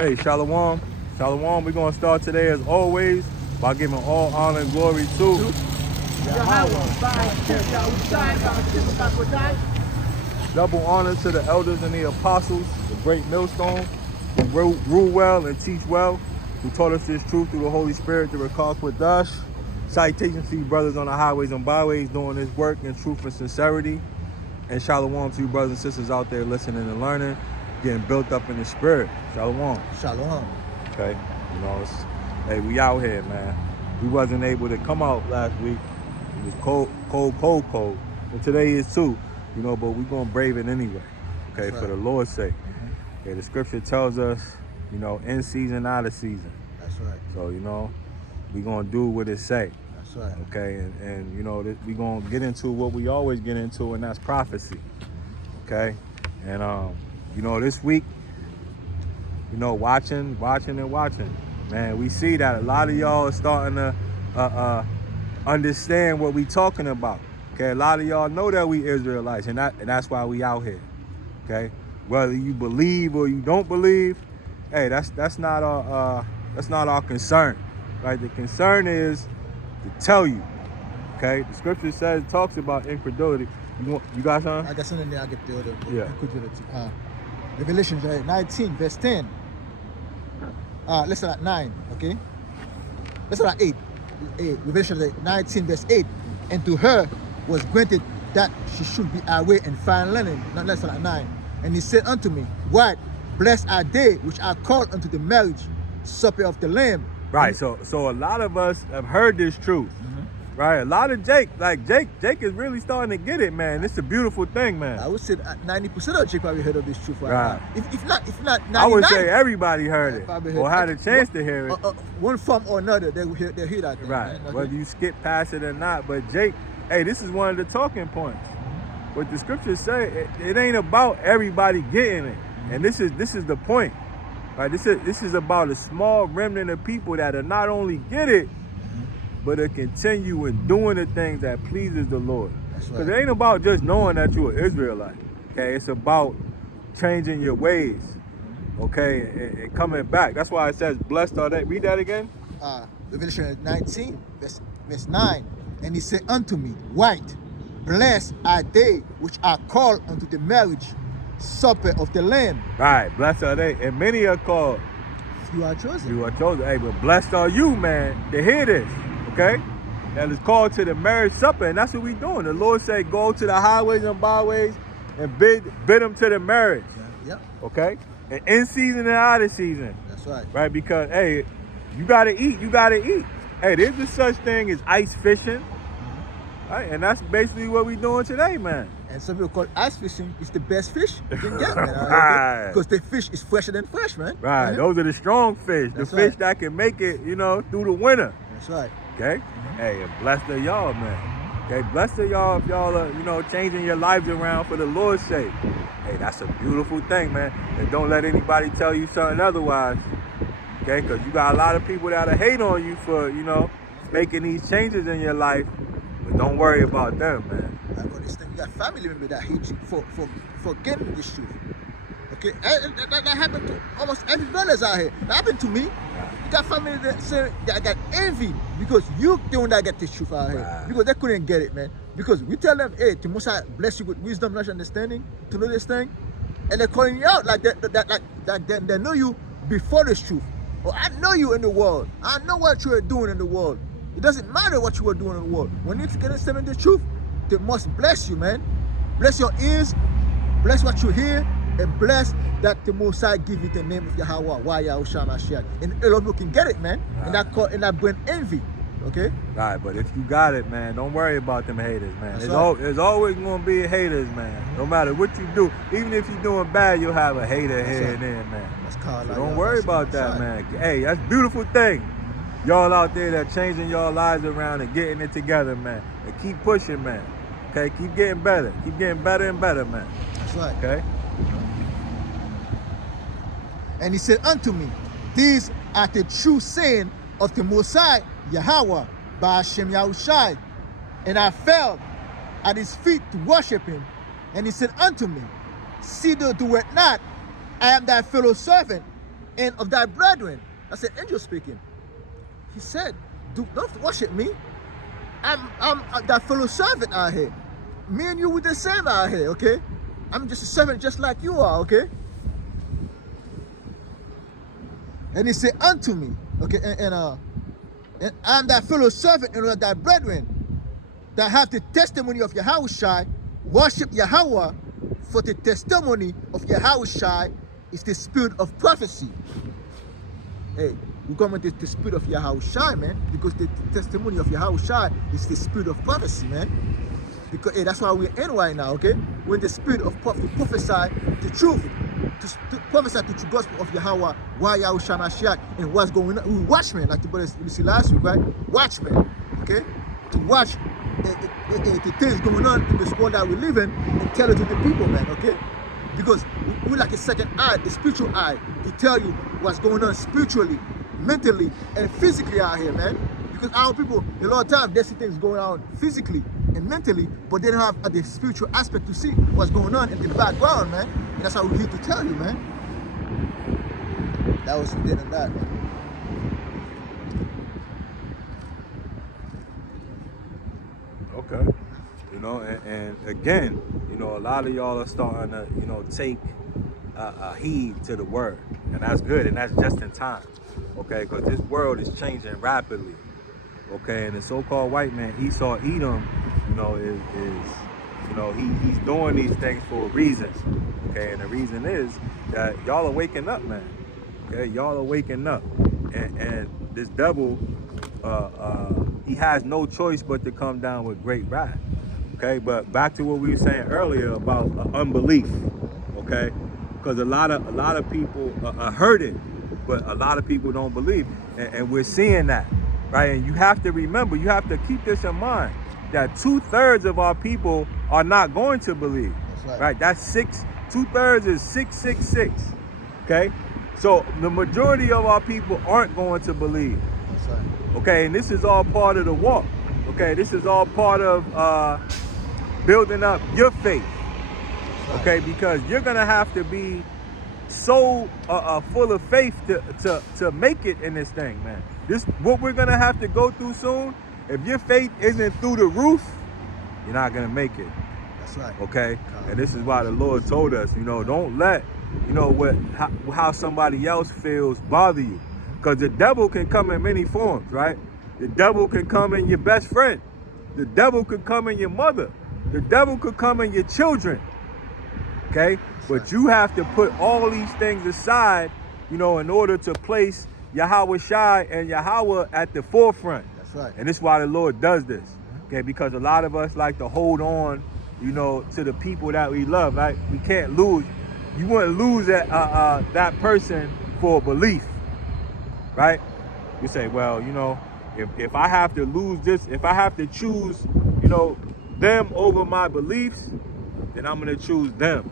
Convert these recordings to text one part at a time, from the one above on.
Hey, Shalom. Shalom. We're going to start today, as always, by giving all honor and glory to double honor to the elders and the apostles, the great millstone, who rule well and teach well, who taught us this truth through the Holy Spirit to recall with us. Citations to you brothers on the highways and byways doing this work in truth and sincerity. And shalom to you brothers and sisters out there listening and learning, getting built up in the spirit. Shalom. Shalom. Okay, you know, hey, we out here, man. We wasn't able to come out last week. It was cold. And today is too, you know, but we gonna brave it anyway, okay, for the Lord's sake. Okay, the scripture tells us, you know, in season, out of season. That's right. So, you know, we gonna do what it say. That's right. Okay, and you know, we gonna get into what we always get into, and that's prophecy. Okay, and you know, this week, you know, watching, man, we see that a lot of y'all are starting to understand what we talking about. Okay, a lot of y'all know that we Israelites, and that's why we out here. Okay, whether you believe or you don't believe, hey, that's not our concern, right? The concern is to tell you. Okay, the scripture says, talks about incredulity. You got something? I got something there. I get the other Yeah. incredulity. Revelation 19, verse 10. Let's start at 9, okay? Let's start at 8. Revelation 19, verse 8. And to her was granted that she should be away in fine linen. Not let's start at 9. And he said unto me, what? Blessed are they which are called unto the marriage supper of the Lamb. Right. So a lot of us have heard this truth. Right, a lot of Jake is really starting to get it, man. It's a beautiful thing, man. I would say 90% of Jake probably heard of this truth right now. If not 99, I would say everybody heard it, probably or had a chance to hear it. One form or another, they'll hear that thing. Right, man. Okay. whether you skip past it or not. But Jake, hey, this is one of the talking points. What the scriptures say, it ain't about everybody getting it, and this is the point. Right, this is about a small remnant of people that'll not only get it, but to continue in doing the things that pleases the Lord. Because it ain't about just knowing that you're an Israelite. Okay, it's about changing your ways. Okay, and coming back. That's why it says, blessed are they. Read that again. Revelation 19, verse 9. And he said unto me, white, blessed are they which are called unto the marriage supper of the Lamb. Right, blessed are they. And many are called. You are chosen. You are chosen. Hey, but blessed are you, man, to hear this. Okay? That is called to the marriage supper, and that's what we doing. The Lord said, go to the highways and byways and bid them to the marriage. Yeah. Okay? And in season and out of season. That's right. Right? Because, hey, you gotta eat. Hey, there's no such thing as ice fishing. Right? And that's basically what we doing today, man. And some people call ice fishing is the best fish you can get, man. Right. Because the fish is fresher than fresh, man. Right. Those are the strong fish. That's the fish right. that can make it, you know, through the winter. That's right. Okay? Hey, and blessed are y'all, man. Okay, blessed are y'all if y'all are, you know, changing your lives around for the Lord's sake. Hey, that's a beautiful thing, man. And don't let anybody tell you something otherwise. Okay? Because you got a lot of people that'll hate on you for, you know, making these changes in your life. But don't worry about them, man. I got this thing. You got family members that hate you for getting this truth. Okay? That happened to almost every brothers out here. That happened to me. You got family that say that I got envy because you the one that get this truth out here. Because they couldn't get it, man. Because we tell them, hey, the Most High bless you with wisdom, knowledge, understanding to know this thing. And they're calling you out like that they know you before this truth. Or I know you in the world. I know what you are doing in the world. It doesn't matter what you are doing in the world. When you get in the truth, they must bless you, man. Bless your ears, bless what you hear, and bless that the Most High give you the name of Yahweh, Yahushua Mashiach. And a lot of people can get it, man. Right. And that bring envy. Okay? Right, but if you got it, man, don't worry about them haters, man. There's always gonna be haters, man. No matter what you do, even if you're doing bad, you'll have a hater here and there, man. So don't worry about that, man. Hey, that's a beautiful thing. Y'all out there that changing y'all lives around and getting it together, man. And keep pushing, man. Okay, keep getting better. Keep getting better and better, man. That's right. Okay? And he said unto me, these are the true saying of the Most High, Yahweh, by Hashem Yahushai. And I fell at his feet to worship him. And he said unto me, see thou do it not. I am thy fellow servant and of thy brethren. That's an angel speaking. He said, don't worship me. I'm that fellow servant out here. Me and you were the same out here, okay? I'm just a servant just like you are, okay? And he said unto me, okay, and I'm that fellow servant and of thy brethren that have the testimony of Yahushua, worship Yahweh, for the testimony of Yahushua is the spirit of prophecy. Hey, we're coming to the spirit of Yahushua, man, because the testimony of Yahushua is the spirit of prophecy, man. Because hey, that's why we're in right now, okay? We're in the spirit of to prophesy the truth, to prophesy the true gospel of Yahweh, why Yahushua Mashiach, and what's going on. We watchmen, like the brothers we see last week, right? Watchmen, okay? To watch the things going on in this world that we live in and tell it to the people, man, okay? Because we're like a second eye, the spiritual eye, to tell you what's going on spiritually, mentally, and physically out here, man. Because our people, a lot of times, they see things going on physically and mentally, but they don't have the spiritual aspect to see what's going on in the background, man. And that's how we're here to tell you, man. That was the end of that, man. Okay. You know, and again, you know, a lot of y'all are starting to, you know, take heed to the word. And that's good, and that's just in time. Okay, because this world is changing rapidly. Okay, and the so-called white man, Esau Edom, you know, is you know, he's doing these things for a reason. Okay, and the reason is that y'all are waking up, man. Okay, y'all are waking up, and this devil, he has no choice but to come down with great wrath. Okay, but back to what we were saying earlier about unbelief. Okay, because a lot of people heard it, but a lot of people don't believe, and we're seeing that. Right, and you have to remember, you have to keep this in mind, that 2/3 of our people are not going to believe. That's right. That's 2/3 is 666. Okay, so the majority of our people aren't going to believe. That's right. Okay, and this is all part of the walk. Okay, this is all part of building up your faith. Right. Okay, because you're gonna have to be so full of faith to make it in this thing, man. This what we're gonna have to go through soon. If your faith isn't through the roof, you're not gonna make it. That's right. Okay, and this is why the Lord told us, you know, don't let, you know, how somebody else feels bother you, because the devil can come in many forms, right? The devil can come in your best friend. The devil could come in your mother. The devil could come in your children. Okay, but you have to put all these things aside, you know, in order to place Yahushua and Yahweh at the forefront. That's right. And this is why the Lord does this. Okay, because a lot of us like to hold on, you know, to the people that we love, right? We can't lose. You wouldn't lose that person for belief, right? You say, well, you know, if I have to lose this, if I have to choose, you know, them over my beliefs, then I'm gonna choose them.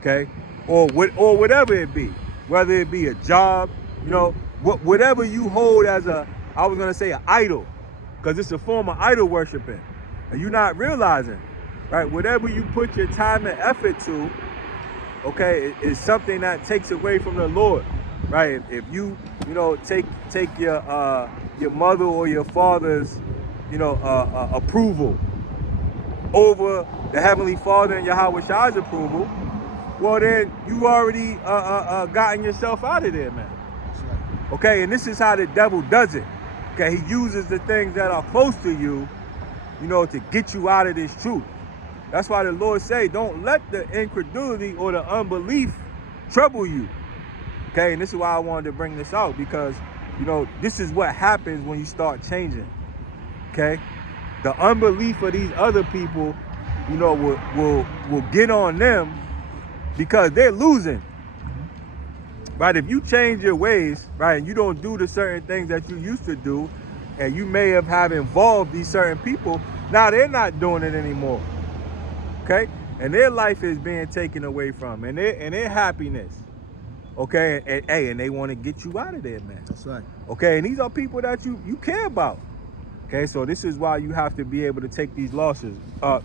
Okay, or whatever it be, whether it be a job, you know, whatever you hold as I was gonna say an idol, because it's a form of idol worshiping, and you're not realizing, right? Whatever you put your time and effort to, okay, is something that takes away from the Lord, right? If you know, take your mother or your father's, you know, approval over the Heavenly Father and Yahweh's approval, well then you already gotten yourself out of there, man. That's right. Okay, and this is how the devil does it. Okay, he uses the things that are close to you, you know, to get you out of this truth. That's why the Lord say, don't let the incredulity or the unbelief trouble you. Okay, and this is why I wanted to bring this out, because, you know, this is what happens when you start changing. Okay, the unbelief of these other people, you know, will get on them because they're losing. Right? If you change your ways, right, and you don't do the certain things that you used to do, and you may have involved these certain people, now they're not doing it anymore. Okay? And their life is being taken away from, and their happiness. Okay, and they want to get you out of there, man. That's right. Okay, and these are people that you care about. Okay, so this is why you have to be able to take these losses.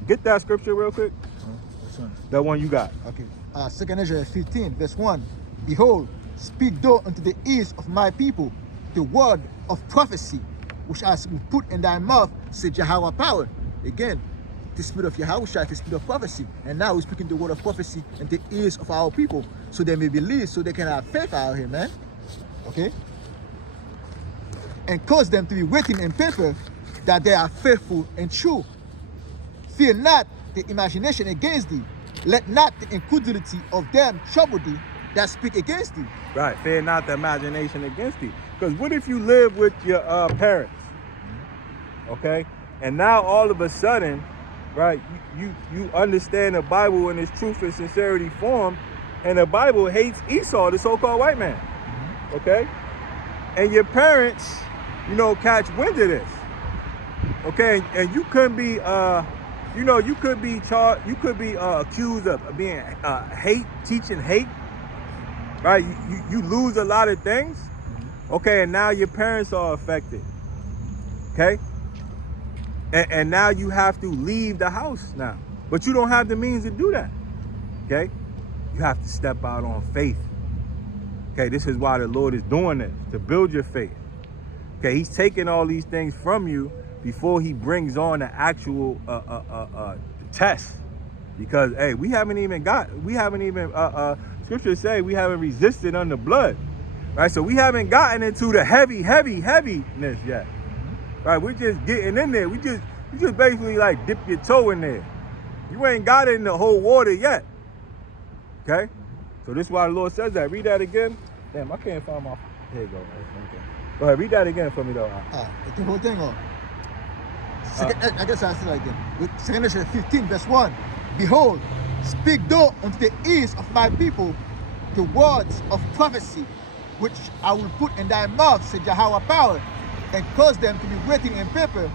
Get that scripture real quick. Which one? That one you got. Okay. 2 Ezra 15, verse 1. Behold, Speak thou unto the ears of my people the word of prophecy, which I will put in thy mouth, said Yahweh power. Again, the spirit of Yahweh, the spirit of prophecy. And now we're speaking the word of prophecy in the ears of our people, so they may believe, so they can have faith out here, man. Okay? And cause them to be written in paper that they are faithful and true. Fear not the imagination against thee. Let not the incredulity of them trouble thee that speak against thee. Right. Fear not the imagination against thee. Because what if you live with your parents? Okay? And now all of a sudden, right, you understand the Bible in its truth and sincerity form, and the Bible hates Esau, the so-called white man. Okay? And your parents, catch wind of this. Okay? And you couldn't be you could be charged, you could be accused of being teaching hate, right? You lose a lot of things, okay? And now your parents are affected, okay? And now you have to leave the house now, but you don't have the means to do that, okay? You have to step out on faith, okay? This is why the Lord is doing this, to build your faith, okay? He's taking all these things from you before he brings on the actual test, because hey, we haven't even scriptures say we haven't resisted under blood, right? So we haven't gotten into the heaviness yet, right? We're just getting in there. You just basically like dip your toe in there. You ain't got it in the whole water yet, okay? So this is why the Lord says that. Read that again. Damn, I can't find my. Here you go. Okay. Go ahead, read that again for me though. The whole thing on. I guess I said it again. With 2 Corinthians 15, verse 1. Behold, speak thou unto the ears of my people the words of prophecy, which I will put in thy mouth, said Yahweh power, and cause them to be written in paper,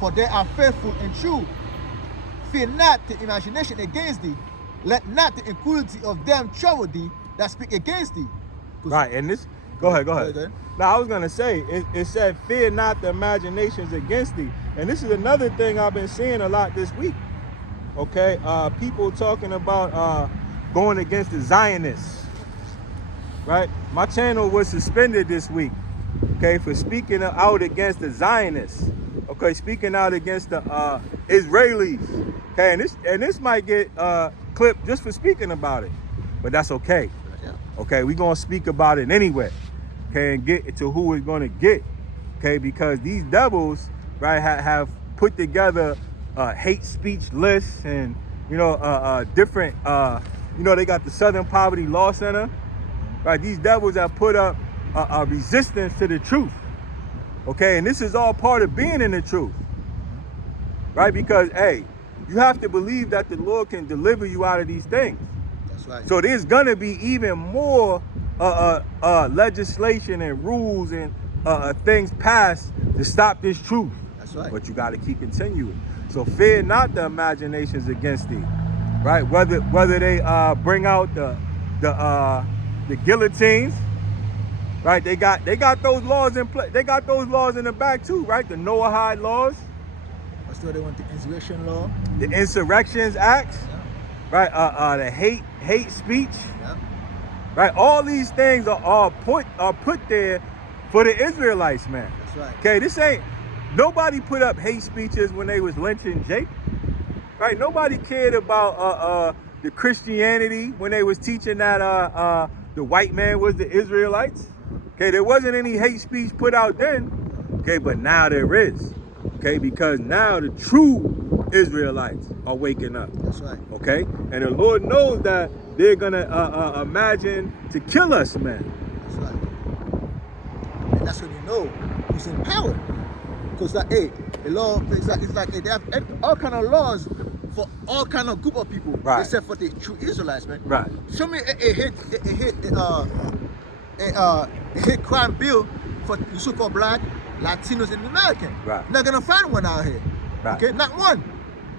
for they are faithful and true. Fear not the imagination against thee. Let not the incredulity of them trouble thee that speak against thee. Right, and this, go ahead. Now, I was going to say, it said, fear not the imaginations against thee. And this is another thing I've been seeing a lot this week. Okay, people talking about going against the Zionists. Right? My channel was suspended this week, okay, for speaking out against the Zionists. Okay, speaking out against the Israelis. Okay, and this might get clipped just for speaking about it. But that's okay. Okay, we're going to speak about it anyway. Okay, and get to who it's going to get. Okay, because these devils, right, have put together hate speech lists, and different they got the Southern Poverty Law Center, right? These devils have put up a resistance to the truth, okay? And this is all part of being in the truth, right? Because hey, you have to believe that the Lord can deliver you out of these things. That's right. So there's gonna be even more legislation and rules and things passed to stop this truth. That's right. But you got to keep continuing. So fear not the imaginations against thee, right? Whether they bring out the guillotines, right? They got those laws in place. They got those laws in the back too, right? The Noahide laws. That's why they want the insurrection law. The Insurrections Acts, right? The hate speech, right? All these things are put there for the Israelites, man. That's right. Okay, this ain't. Nobody put up hate speeches when they was lynching Jake, right? Nobody cared about the Christianity when they was teaching that the white man was the Israelites. Okay, there wasn't any hate speech put out then. Okay, but now there is. Okay, because now the true Israelites are waking up. That's right. Okay, and the Lord knows that they're gonna imagine to kill us, man. That's right. And that's when you know who's in power. Because the law, it's like they have all kind of laws for all kind of group of people, right, except for the true Israelites, man. Right. Show me a hate crime bill for the so-called black, Latinos, and Americans. Right. You're not gonna find one out here. Right. Okay, not one.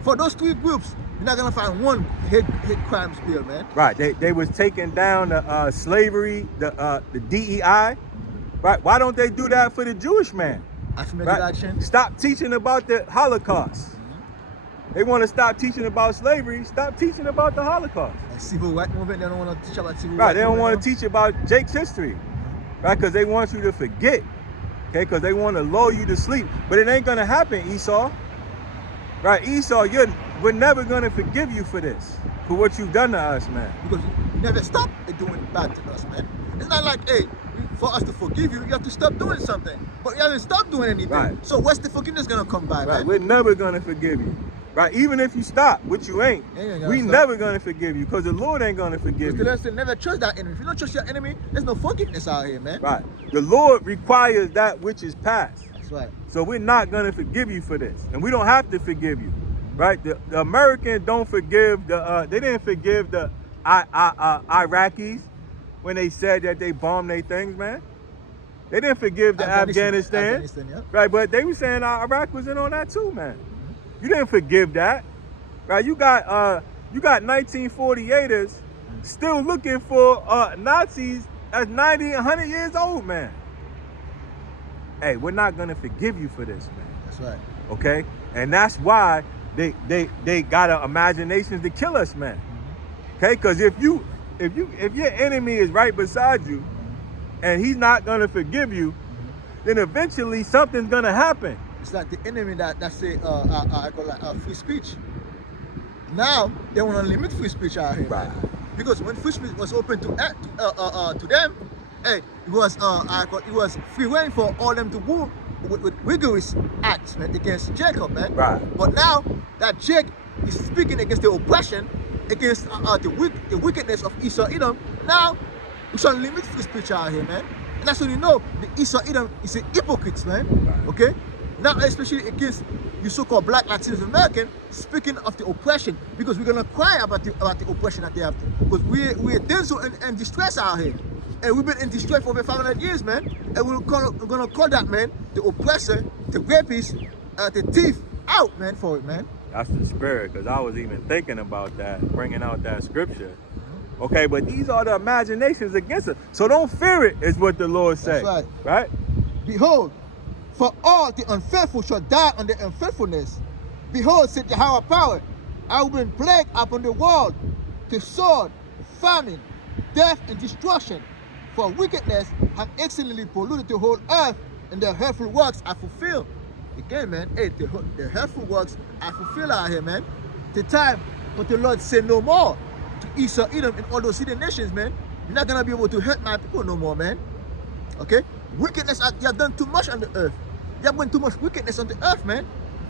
For those three groups, you're not gonna find one hate crimes bill, man. Right. They was taking down the slavery, the DEI. Right. Why don't they do that for the Jewish man? Affirmative action. Stop teaching about the Holocaust. They want to stop teaching about slavery, stop teaching about the Holocaust. Like civil rights movement, they don't want to teach about civil Right, rights. they don't movement, want to teach about Jake's history, right? Because they want you to forget, okay? Because they want to lull you to sleep. But it ain't going to happen, Esau. Right, Esau, we're never going to forgive you for this, for what you've done to us, man. Because you never stop doing bad to us, man. It's not like, hey, for us to forgive you, you have to stop doing something. But you haven't stopped doing anything. Right. So what's the forgiveness going to come by, Right, man? we're never going to forgive you. Right, even if you stop, which you ain't, we never going to forgive you because the Lord ain't going to forgive you. Because never trust that enemy. If you don't trust your enemy, there's no forgiveness out here, man. Right, the Lord requires that which is past. That's right. So we're not going to forgive you for this. And we don't have to forgive you. Right? The Americans don't forgive they didn't forgive the Iraqis when they said that they bombed their things, man. They didn't forgive the Afghanistan. Yeah. Right, but they were saying Iraq was in on that too, man. You didn't forgive that. Right? You got 1948ers still looking for Nazis that's 90, 100 years old, man. Hey, we're not gonna forgive you for this, man. That's right. Okay? And that's why they got imaginations to kill us, man. Okay? Because if your enemy is right beside you and he's not gonna forgive you, then eventually something's gonna happen. It's like the enemy that say free speech. Now they want to limit free speech out here, Right. man. Because when free speech was open to them, hey, it was free reign for all them to rule with rigorous acts, man, against Jacob, man. Right. But now that Jacob is speaking against the oppression, against the wickedness of Esau Edom, now we shall limit free speech out here, man. And that's when you know the Esau Edom is a hypocrite, man. Right. Okay? Now, especially against you so-called black Latin American, speaking of the oppression, because we're gonna cry about the oppression that they have, because we're dense and distressed out here, and we've been in distress for over 500 years, man. And we're gonna call that, man, the oppressor, the rapist, the thief out, man, for it, man. That's the spirit, because I was even thinking about that, bringing out that scripture. Okay, but these are the imaginations against us. So don't fear it, is what the Lord said. That's right. Behold, for all the unfaithful shall die on their unfaithfulness. Behold, said Jehovah power, I will bring plague upon the world, the sword, famine, death, and destruction. For wickedness have excellently polluted the whole earth, and their hurtful works are fulfilled. Again, man, hey, the hurtful works are fulfilled out here, man. The time for the Lord say no more to Esau, Edom, and all those hidden nations, man. You're not gonna be able to hurt my people no more, man. Okay? Wickedness, you have done too much on the earth. You have done too much wickedness on the earth, man.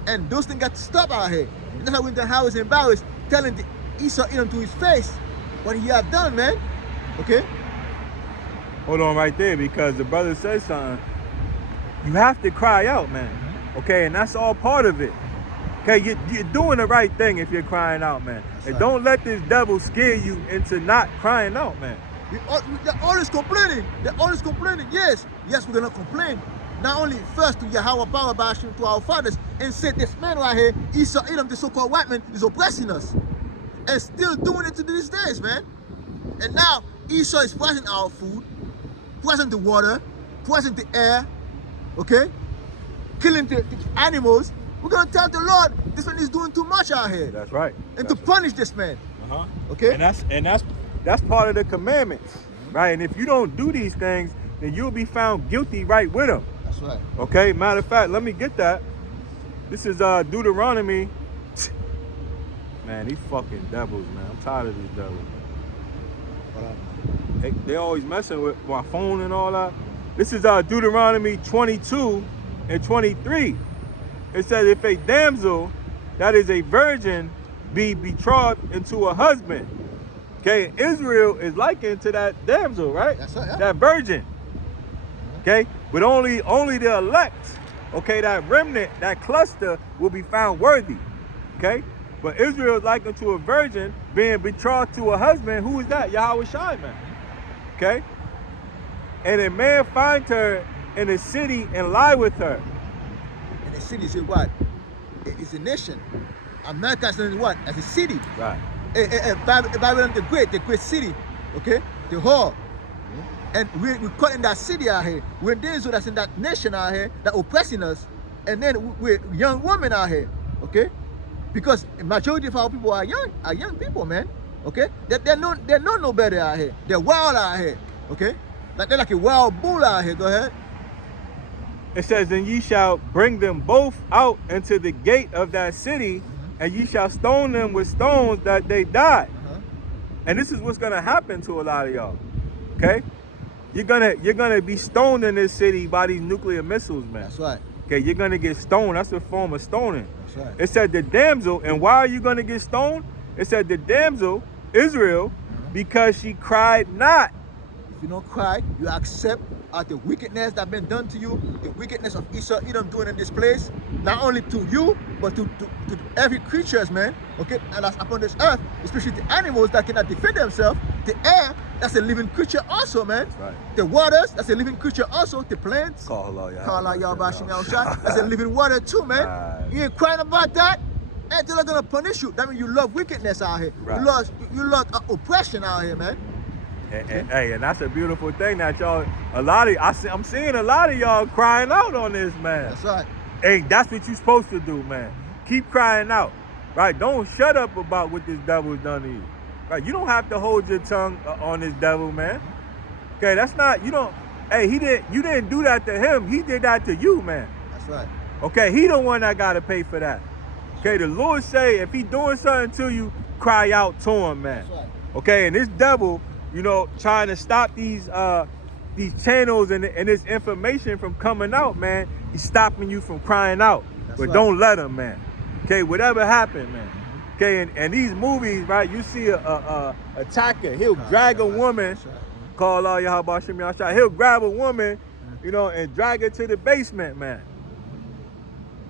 And those things got to stop out here. And that's how Winter Howard is embarrassed, telling the Esau Edom to his face what he have done, man. Okay? Hold on right there, because the brother says something. You have to cry out, man. Okay, and that's all part of it. Okay, you're doing the right thing if you're crying out, man. And don't let this devil scare you into not crying out, man. They're always complaining. They're always complaining. Yes, we're gonna complain. Not only first to Yahweh power by to our fathers, and said this man right here, Esau Edom, the so-called white man, is oppressing us. And still doing it to these days, man. And now Esau is poisoning our food, poisoning the water, poisoning the air, okay? Killing the animals. We're gonna tell the Lord this man is doing too much out here. That's right. And to punish this man. Uh-huh. Okay? And that's part of the commandments, right? And if you don't do these things, then you'll be found guilty right with them. That's right. Okay, matter of fact, let me get that. This is Deuteronomy. Man, these fucking devils, man. I'm tired of these devils. They always messing with my phone and all that. This is Deuteronomy 22 and 23. It says, if a damsel that is a virgin be betrothed into a husband. Okay, Israel is likened to that damsel, right? That's right, yeah. That virgin. Okay, but only the elect, okay, that remnant, that cluster will be found worthy. Okay, but Israel is likened to a virgin being betrothed to a husband. Who is that? Yahweh Shai, man. Okay, and a man find her in a city and lie with her. And the city is what? It's a nation. America is what? As a city. Right. Babylon the great city. Okay? The whole. And we're caught in that city out here. We're Israel that's in that nation out here that oppressing us. And then we're young women out here. Okay? Because the majority of our people are young people, man. Okay? They know no better out here. They're wild out here. Okay? Like they're like a wild bull out here. Go ahead. It says, and ye shall bring them both out into the gate of that city, and ye shall stone them with stones that they die. And this is what's gonna happen to a lot of y'all. Okay? You're gonna be stoned in this city by these nuclear missiles, man. That's right. Okay, you're gonna get stoned. That's a form of stoning. That's right. It said the damsel, and why are you gonna get stoned? It said the damsel, Israel, because she cried not. If you don't cry, you accept the wickedness that been done to you, the wickedness of Esau, Edom doing in this place, not only to you, but to every creatures, man. Okay, and that's upon this earth, especially the animals that cannot defend themselves, the air, that's a living creature also, man. That's right. The waters, that's a living creature also. The plants, Call Allah, that's a living water too, man. Right. You ain't crying about that, until they're gonna punish you. That means you love wickedness out here. Right. You love oppression out here, man. And that's a beautiful thing that y'all, I'm seeing a lot of y'all crying out on this, man. That's right. Hey, that's what you're supposed to do, man. Keep crying out, right? Don't shut up about what this devil's done to you, right? You don't have to hold your tongue on this devil, man. Okay, that's not, you didn't do that to him. He did that to you, man. That's right. Okay, he the one that got to pay for that. Okay, the Lord say if he doing something to you, cry out to him, man. That's right. Okay, and this devil, trying to stop these channels and this information from coming out, man. He's stopping you from crying out. That's but right. Don't let him, man. Okay, whatever happened, man. Okay, and these movies, right, you see a attacker, he'll drag a woman, call all your Habashim Yashai, he'll grab a woman, and drag her to the basement, man.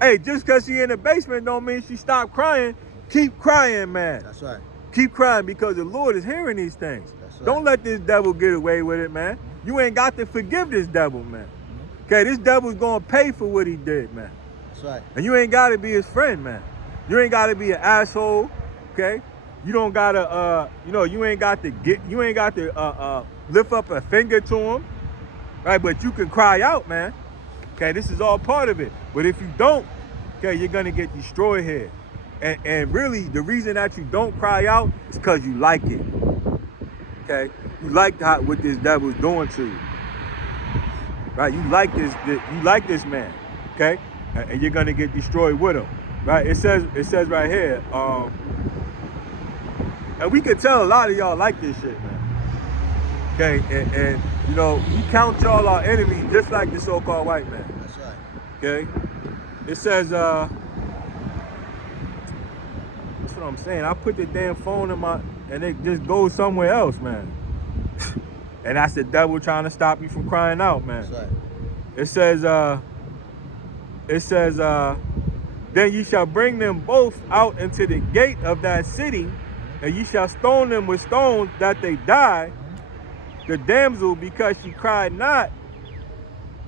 Hey, just because she in the basement don't mean she stopped crying. Keep crying, man. That's right. Keep crying because the Lord is hearing these things. Right. Don't let this devil get away with it, man. You ain't got to forgive this devil, man. Okay, this devil's gonna pay for what he did, man. That's right. And you ain't gotta be his friend, man. You ain't gotta be an asshole, okay? You don't gotta, you ain't got to lift up a finger to him, right? But you can cry out, man. Okay, this is all part of it. But if you don't, okay, you're gonna get destroyed here. And really, the reason that you don't cry out is because you like it. Okay, you like what this devil's doing to you. Right, you like this man. Okay, and you're gonna get destroyed with him. Right, it says right here. And we can tell a lot of y'all like this shit, man. Okay, and we count y'all our enemies just like the so-called white man. That's right. Okay, it says that's what I'm saying. I put the damn phone and it just goes somewhere else, man. And that's the devil trying to stop you from crying out, man. That's right. It says, then ye shall bring them both out into the gate of that city, and ye shall stone them with stones that they die. The damsel, because she cried not,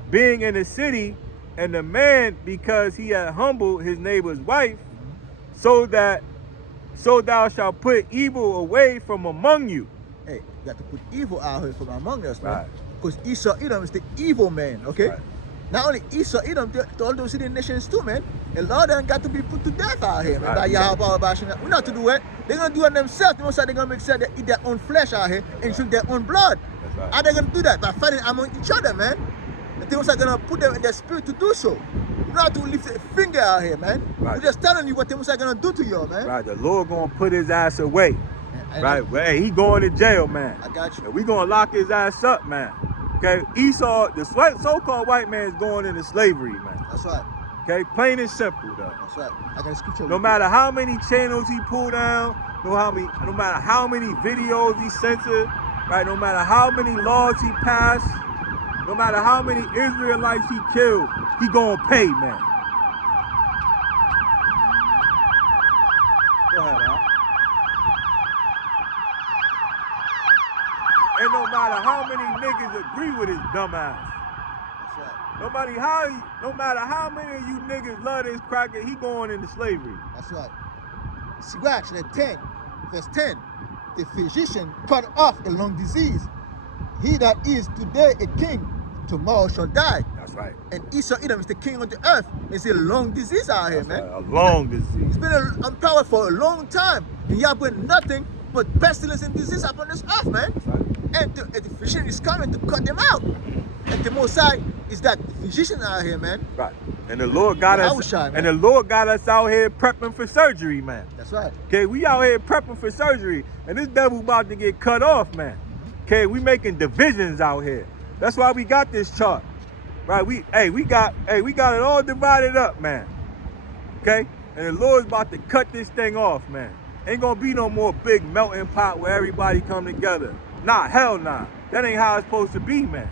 being in the city, and the man, because he had humbled his neighbor's wife, so thou shalt put evil away from among you. Hey, you got to put evil out here from among us, man. Right. Because Esau, Edom is the evil man, okay? Right. Not only Esau, Edom, all those city nations too, man. A lot of them got to be put to death out here, man. Right. By Yahweh, we're not to do it. They're going to do it themselves. They're going to make sure they eat their own flesh out here and drink their own blood. That's right. How they going to do that? By fighting among each other, man. The things are going to put them in their spirit to do so. You don't have to lift a finger out here, man. Right. We're just telling you what things are going to do to you, man. Right, the Lord gonna put his ass away. Right, well, hey, he going to jail, man. I got you. And we gonna lock his ass up, man. Okay, Esau, the so-called white man is going into slavery, man. That's right. Okay, plain and simple, though. That's right. I got a scripture. No matter how many channels he pulled down, no matter how many videos he censored, right? No matter how many laws he passed, no matter how many Israelites he killed, he gonna pay, man. Go ahead, Al. And no matter how many niggas agree with his dumb ass, That's right. no matter how many of you niggas love this cracker, he going into slavery. That's right. See, watch that 10, verse 10. The physician cut off a long disease. He that is today a king tomorrow shall die. That's right. And Esau Edom is the king of the earth. It's a long disease out here, That's man. right. A long disease. It's been on power for a long time. And you have been nothing but pestilence and disease upon this earth, man. That's right. And the physician is coming to cut them out. And the Most High is that physician out here, man. Right. And the Lord got us. Yahushua, man. And the Lord got us out here prepping for surgery, man. That's right. Okay, we out here prepping for surgery, and this devil about to get cut off, man. Okay, we making divisions out here. That's why we got this chart, right? We got it all divided up, man. Okay, and the Lord's about to cut this thing off, man. Ain't gonna be no more big melting pot where everybody come together. Nah, hell nah. That ain't how it's supposed to be, man.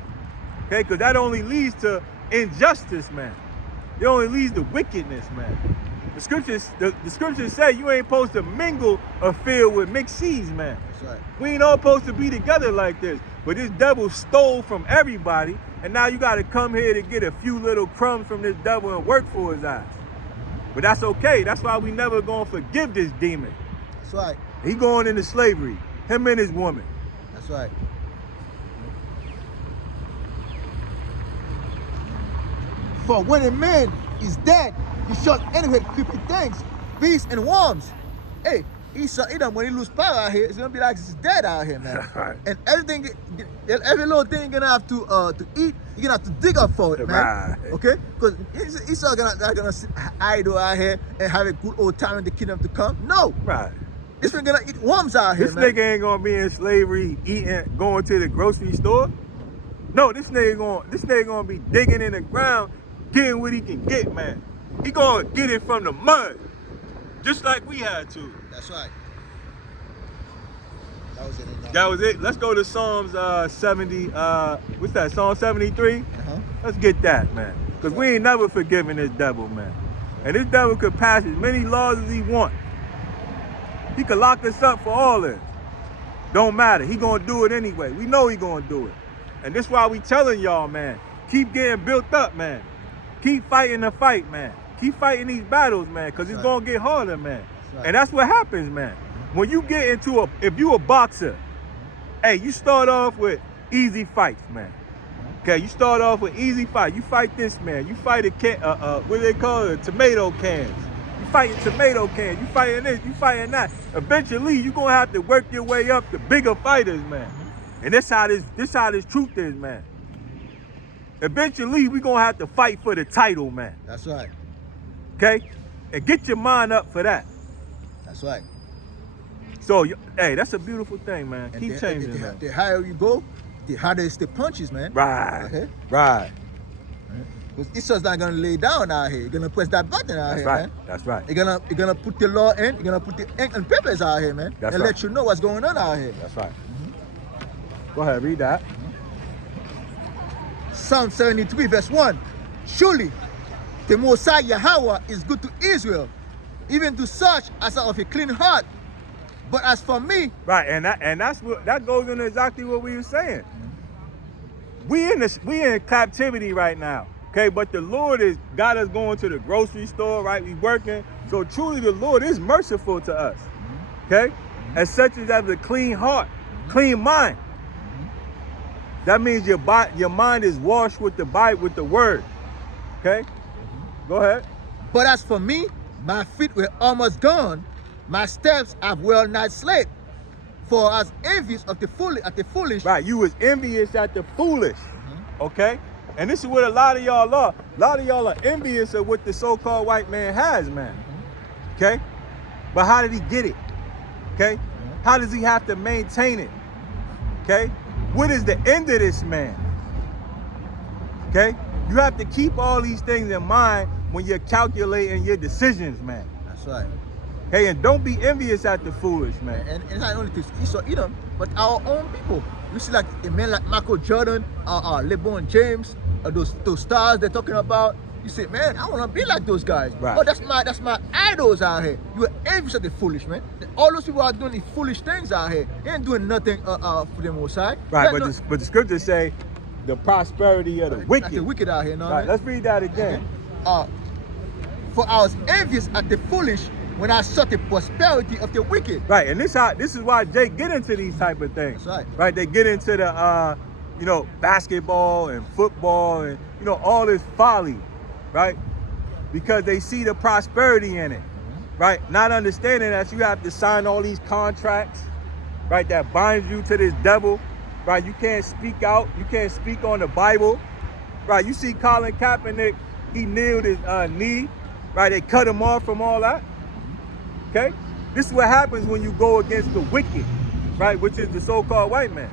Okay, because that only leads to injustice, man. It only leads to wickedness, man. The scriptures say you ain't supposed to mingle a field with mixed seeds, man. That's right. We ain't all supposed to be together like this. But this devil stole from everybody, and now you got to come here to get a few little crumbs from this devil and work for his eyes. But that's okay. That's why we never gonna forgive this demon. That's right. He going into slavery, him and his woman. That's right. For when a man is dead, he shall anyway creeping things, beasts and worms. Hey, Esau Edom, when he lose power out here, it's gonna be like he's dead out here, man. Right. And everything, every little thing you're gonna have to eat, you're gonna have to dig up for it, man. Right. Okay? Because Esau not gonna sit idle out here and have a good old time in the kingdom to come. No. Right. This man gonna eat worms out here, This man. nigga ain't gonna be in slavery eating, going to the grocery store. No, this nigga gonna be digging in the ground, getting what he can get, man. He gonna get it from the mud, just like we had to. That's right. That was it. That was it. Let's go to Psalms 70. What's that? Psalm 73. Uh-huh. Let's get that, man. Cause we ain't never forgiven this devil, man. And this devil could pass as many laws as he want. He could lock us up for all this. Don't matter. He gonna do it anyway. We know he gonna do it. And this why we telling y'all, man. Keep getting built up, man. Keep fighting the fight, man. Keep fighting these battles, man. Cause it's gonna get harder, man. Right. And that's what happens, man. When you get into if you a boxer, hey, you start off with easy fights, man. Okay, you start off with easy fight. You fight this man. You fight what do they call it? Tomato cans. You fighting tomato cans. You fighting this. You fighting that. Eventually, you gonna have to work your way up to bigger fighters, man. And this how this truth is, man. Eventually, we gonna have to fight for the title, man. That's right. Okay, and get your mind up for that. That's right. So, hey, that's a beautiful thing, man. And Keep changing, man. The higher you go, the harder it's the punches, man. Right, Okay. right. Because Esau's not gonna lay down out here. You're gonna press that button out That's here, right. man. That's right. You're gonna put the law in. You're gonna put the ink and papers out here, man, That's and right. let you know what's going on out here. That's right. Go ahead, read that. Psalm 73, verse 1. Surely the Most High Yahweh is good to Israel, even to such as are of a clean heart. But as for me, Right, and that goes into exactly what we were saying. We in captivity right now, okay? But the Lord has got us going to the grocery store, right? We working, so truly the Lord is merciful to us, okay? As such as have a clean heart, clean mind. That means your mind is washed with the Bible, with the Word, okay? Go ahead. but as for me, my feet were almost gone, my steps have well nigh slipped. For as envious of the foolish, Right, you was envious at the foolish, okay? And this is what a lot of y'all are. A lot of y'all are envious of what the so-called white man has, man, okay? But how did he get it, okay? How does he have to maintain it, okay? What is the end of this man, okay? You have to keep all these things in mind when you're calculating your decisions, man. That's right. Hey, and don't be envious at the foolish, man. And it's not only to Esau Edom, but our own people. You see, like a man like Michael Jordan, LeBron James, those stars they're talking about. You say, man, I want to be like those guys. Right. Oh, that's my idols out here. You are envious of the foolish, man. All those people are doing the foolish things out here. They ain't doing nothing for the Most High. Right, They're but the scriptures say the prosperity of the wicked. the wicked out here, know what I Right, mean? let's read that again. For I was envious at the foolish when I saw the prosperity of the wicked. Right, and this is why Jake get into these type of things. That's right. Right, they get into the you know, basketball and football and, you know, all this folly, right? Because they see the prosperity in it, right? Not understanding that you have to sign all these contracts, right, that binds you to this devil, right? You can't speak out. You can't speak on the Bible, right? You see Colin Kaepernick, he kneeled his knee, right? They cut him off from all that, okay? This is what happens when you go against the wicked, right, which is the so-called white man.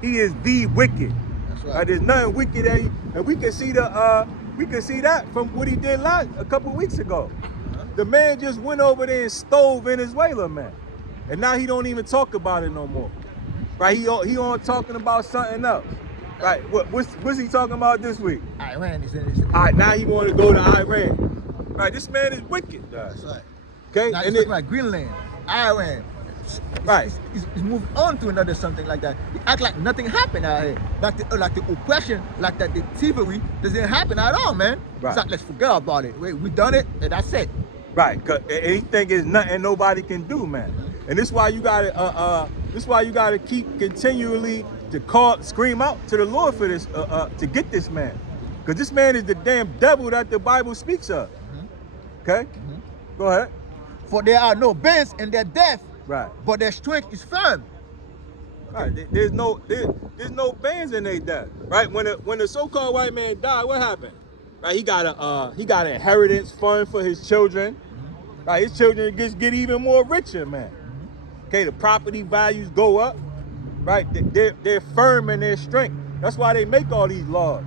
He is the wicked. That's Right? right. There's nothing wicked at you, and we can see that from what he did a couple weeks ago. The man just went over there and stole Venezuela, man, and now he don't even talk about it no more. Right? He on talking about something else. Right? What's he talking about this week? Iran is All right, now he want to go to Iran. Right? This man is wicked. That's right. Okay, Now and he's talking about Greenland, Iran. Right. He's moved on to another something like that. He act like nothing happened out here. Like the oppression, like that the thievery doesn't happen at all, man. Right. It's like, let's forget about it. We done it, and that's it. Right, and he think it's nothing nobody can do, man. And this is why you gotta keep continually to scream out to the Lord for this, to get this man, because this man is the damn devil that the Bible speaks of. Okay, go ahead. For there are no bands in their death, Right, but their strength is firm. right. There's no bands in their death. Right, when the so-called white man died, what happened? Right, he got an inheritance fund for his children. Right, his children get even more richer, man. Okay, the property values go up. Right, they're firm in their strength. That's why they make all these laws,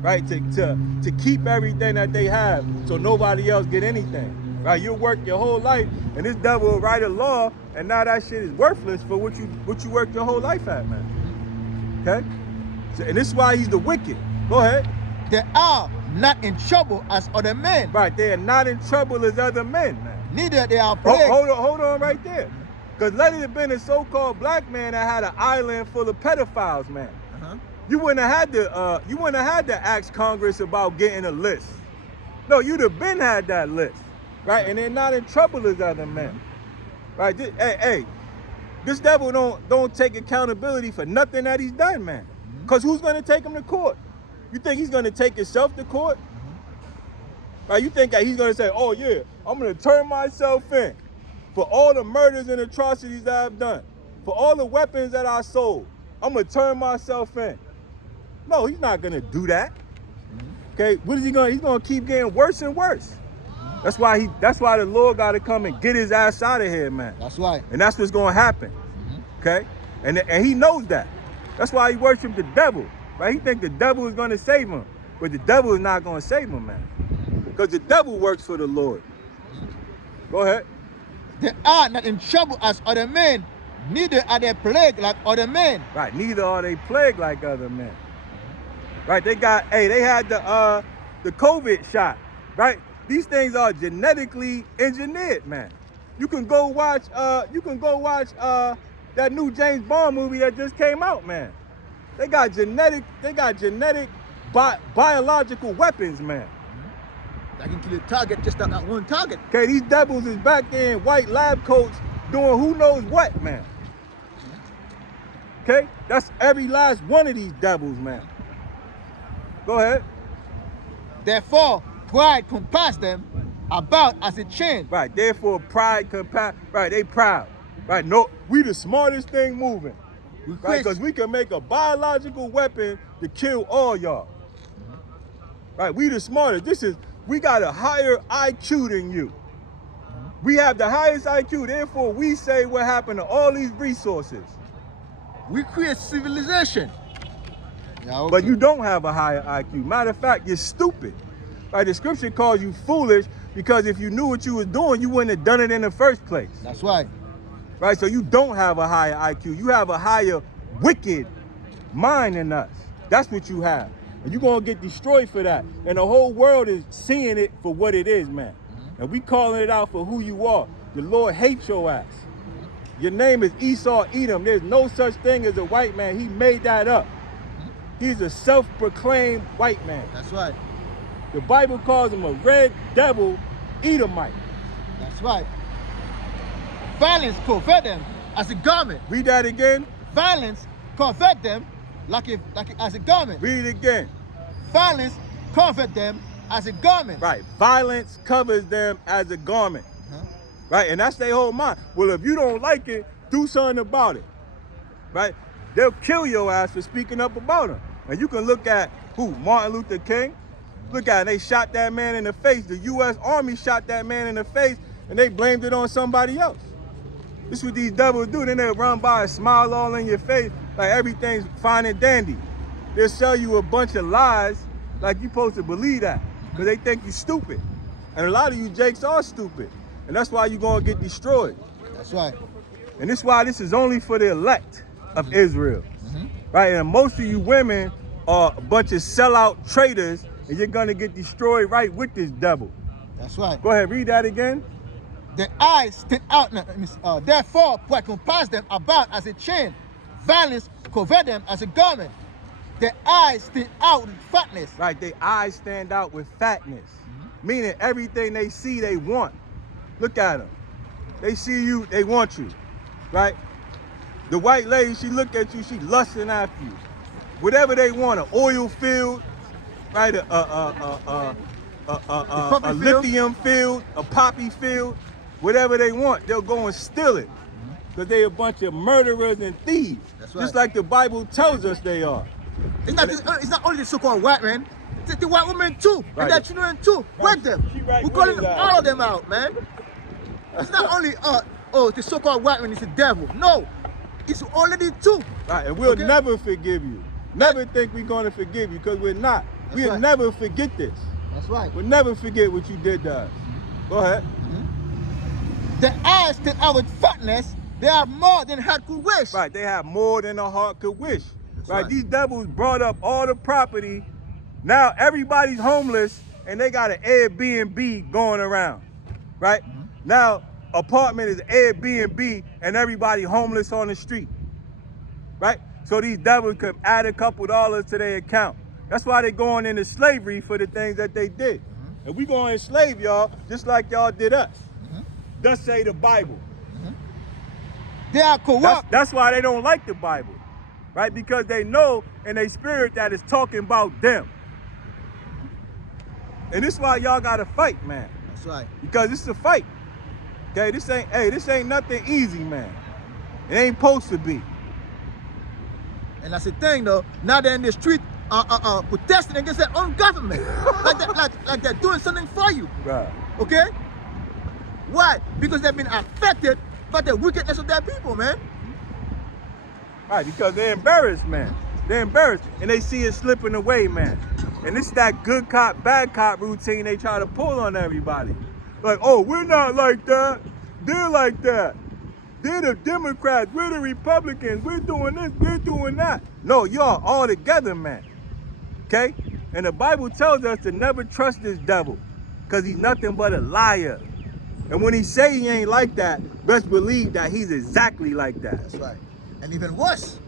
right? To keep everything that they have, so nobody else get anything. Right, you'll work your whole life, and this devil will write a law, and now that shit is worthless for what you worked your whole life at, man. Okay, so, and this is why he's the wicked. Go ahead. They are not in trouble as other men. Right, they are not in trouble as other men, man. Neither they are plagued. Hold on right there. Because let it have been a so-called black man that had an island full of pedophiles, man. You wouldn't have had to ask Congress about getting a list. No, you'd have been had that list, right? And they're not in trouble as other men, right? Hey, this devil don't take accountability for nothing that he's done, man. Because who's going to take him to court? You think he's going to take himself to court? Right? You think that he's going to say, oh yeah, I'm going to turn myself in for all the murders and atrocities that I've done, for all the weapons that I sold, I'm going to turn myself in. No, he's not going to do that. Okay, what is he going to? He's going to keep getting worse and worse. That's why the Lord got to come and get his ass out of here, man. That's right. And that's what's going to happen. Okay? And he knows that. That's why he worships the devil. Right? He thinks the devil is going to save him. But the devil is not going to save him, man. Because the devil works for the Lord. Go ahead. They are not in trouble as other men, neither are they plagued like other men. Right, neither are they plagued like other men. Right, they had the COVID shot, right? These things are genetically engineered, man. You can go watch that new James Bond movie that just came out, man. They got biological weapons, man. I can kill a target just on that one target. Okay, these devils is back there in white lab coats doing who knows what, man. Okay, that's every last one of these devils, man. Go ahead. Therefore, pride compass them about as a chain. Right, therefore pride right, they proud. Right, no, we the smartest thing moving. Right, because we can make a biological weapon to kill all y'all. Right, we the smartest. We got a higher IQ than you. We have the highest IQ, therefore we say what happened to all these resources. We create civilization. Yeah, okay. But you don't have a higher IQ. Matter of fact, you're stupid. Right, the scripture calls you foolish because if you knew what you was doing, you wouldn't have done it in the first place. That's right. Right, so you don't have a higher IQ. You have a higher wicked mind than us. That's what you have. And you're going to get destroyed for that. And the whole world is seeing it for what it is, man. And we calling it out for who you are. The Lord hates your ass. Your name is Esau Edom. There's no such thing as a white man. He made that up. He's a self-proclaimed white man. That's right. The Bible calls him a red devil Edomite. That's right. Violence convert them as a garment. Read that again. Violence convert them as a garment. Read it again. Violence covered them as a garment. Right. Violence covers them as a garment. Right. And that's their whole mind. Well, if you don't like it, do something about it. Right. They'll kill your ass for speaking up about them. And you can look at who? Martin Luther King. Look at it. They shot that man in the face. The U.S. Army shot that man in the face, and they blamed it on somebody else. This is what these devils do. Then they'll run by and smile all in your face like everything's fine and dandy. They'll sell you a bunch of lies like you're supposed to believe that because they think you're stupid. And a lot of you jakes are stupid. And that's why you're going to get destroyed. That's right. And this is why this is only for the elect of Israel. Right? And most of you women are a bunch of sellout traitors, and you're going to get destroyed right with this devil. That's right. Go ahead, read that again. The eyes stand out, therefore, what compass them about as a chain. Violence cover them as a garment. Their eyes stand out with fatness. Right, their eyes stand out with fatness. Meaning everything they see, they want. Look at them. They see you, they want you. Right? The white lady, she look at you, she lusting after you. Whatever they want, an oil field, right? A lithium field, a poppy field, whatever they want, they'll go and steal it. Because they a bunch of murderers and thieves. That's right. Just like the Bible tells us they are. It's not only the so-called white men, it's the white women too, Right. and their children too. Right. With them. She right We're with calling his ass. all of them out, man. It's not only the so-called white man is the devil. No, it's already two. Right, and we'll Okay. never forgive you. Never think we're going to forgive you because we're not. That's We'll right. never forget this. That's right. We'll never forget what you did to us. Go ahead. The eyes stand out with fatness. They have more than heart could wish. Right, they have more than a heart could wish. Right, right. these devils brought up all the property. Now everybody's homeless and they got an Airbnb going around. Right? Now apartment is Airbnb and everybody homeless on the street. Right? So these devils could add a couple dollars to their account. That's why they're going into slavery for the things that they did. And we going to enslave y'all just like y'all did us. Thus say the Bible. They are corrupt. That's why they don't like the Bible, right? Because they know in their spirit that it's talking about them. And this is why y'all gotta fight, man. That's right. Because this is a fight. Okay, this ain't nothing easy, man. It ain't supposed to be. And that's the thing, though. Now they're in the street protesting against their own government, like they're doing something for you. Right. Okay? Why? Because they've been affected by the wickedness of their people, man. Right, because they're embarrassed, man. They're embarrassed, and they see it slipping away, man. And it's that good cop, bad cop routine they try to pull on everybody. Like, oh, we're not like that. They're like that. They're the Democrats. We're the Republicans. We're doing this. We're doing that. No, y'all all together, man. Okay? And the Bible tells us to never trust this devil because he's nothing but a liar. And when he say he ain't like that, best believe that he's exactly like that. That's right. And even worse,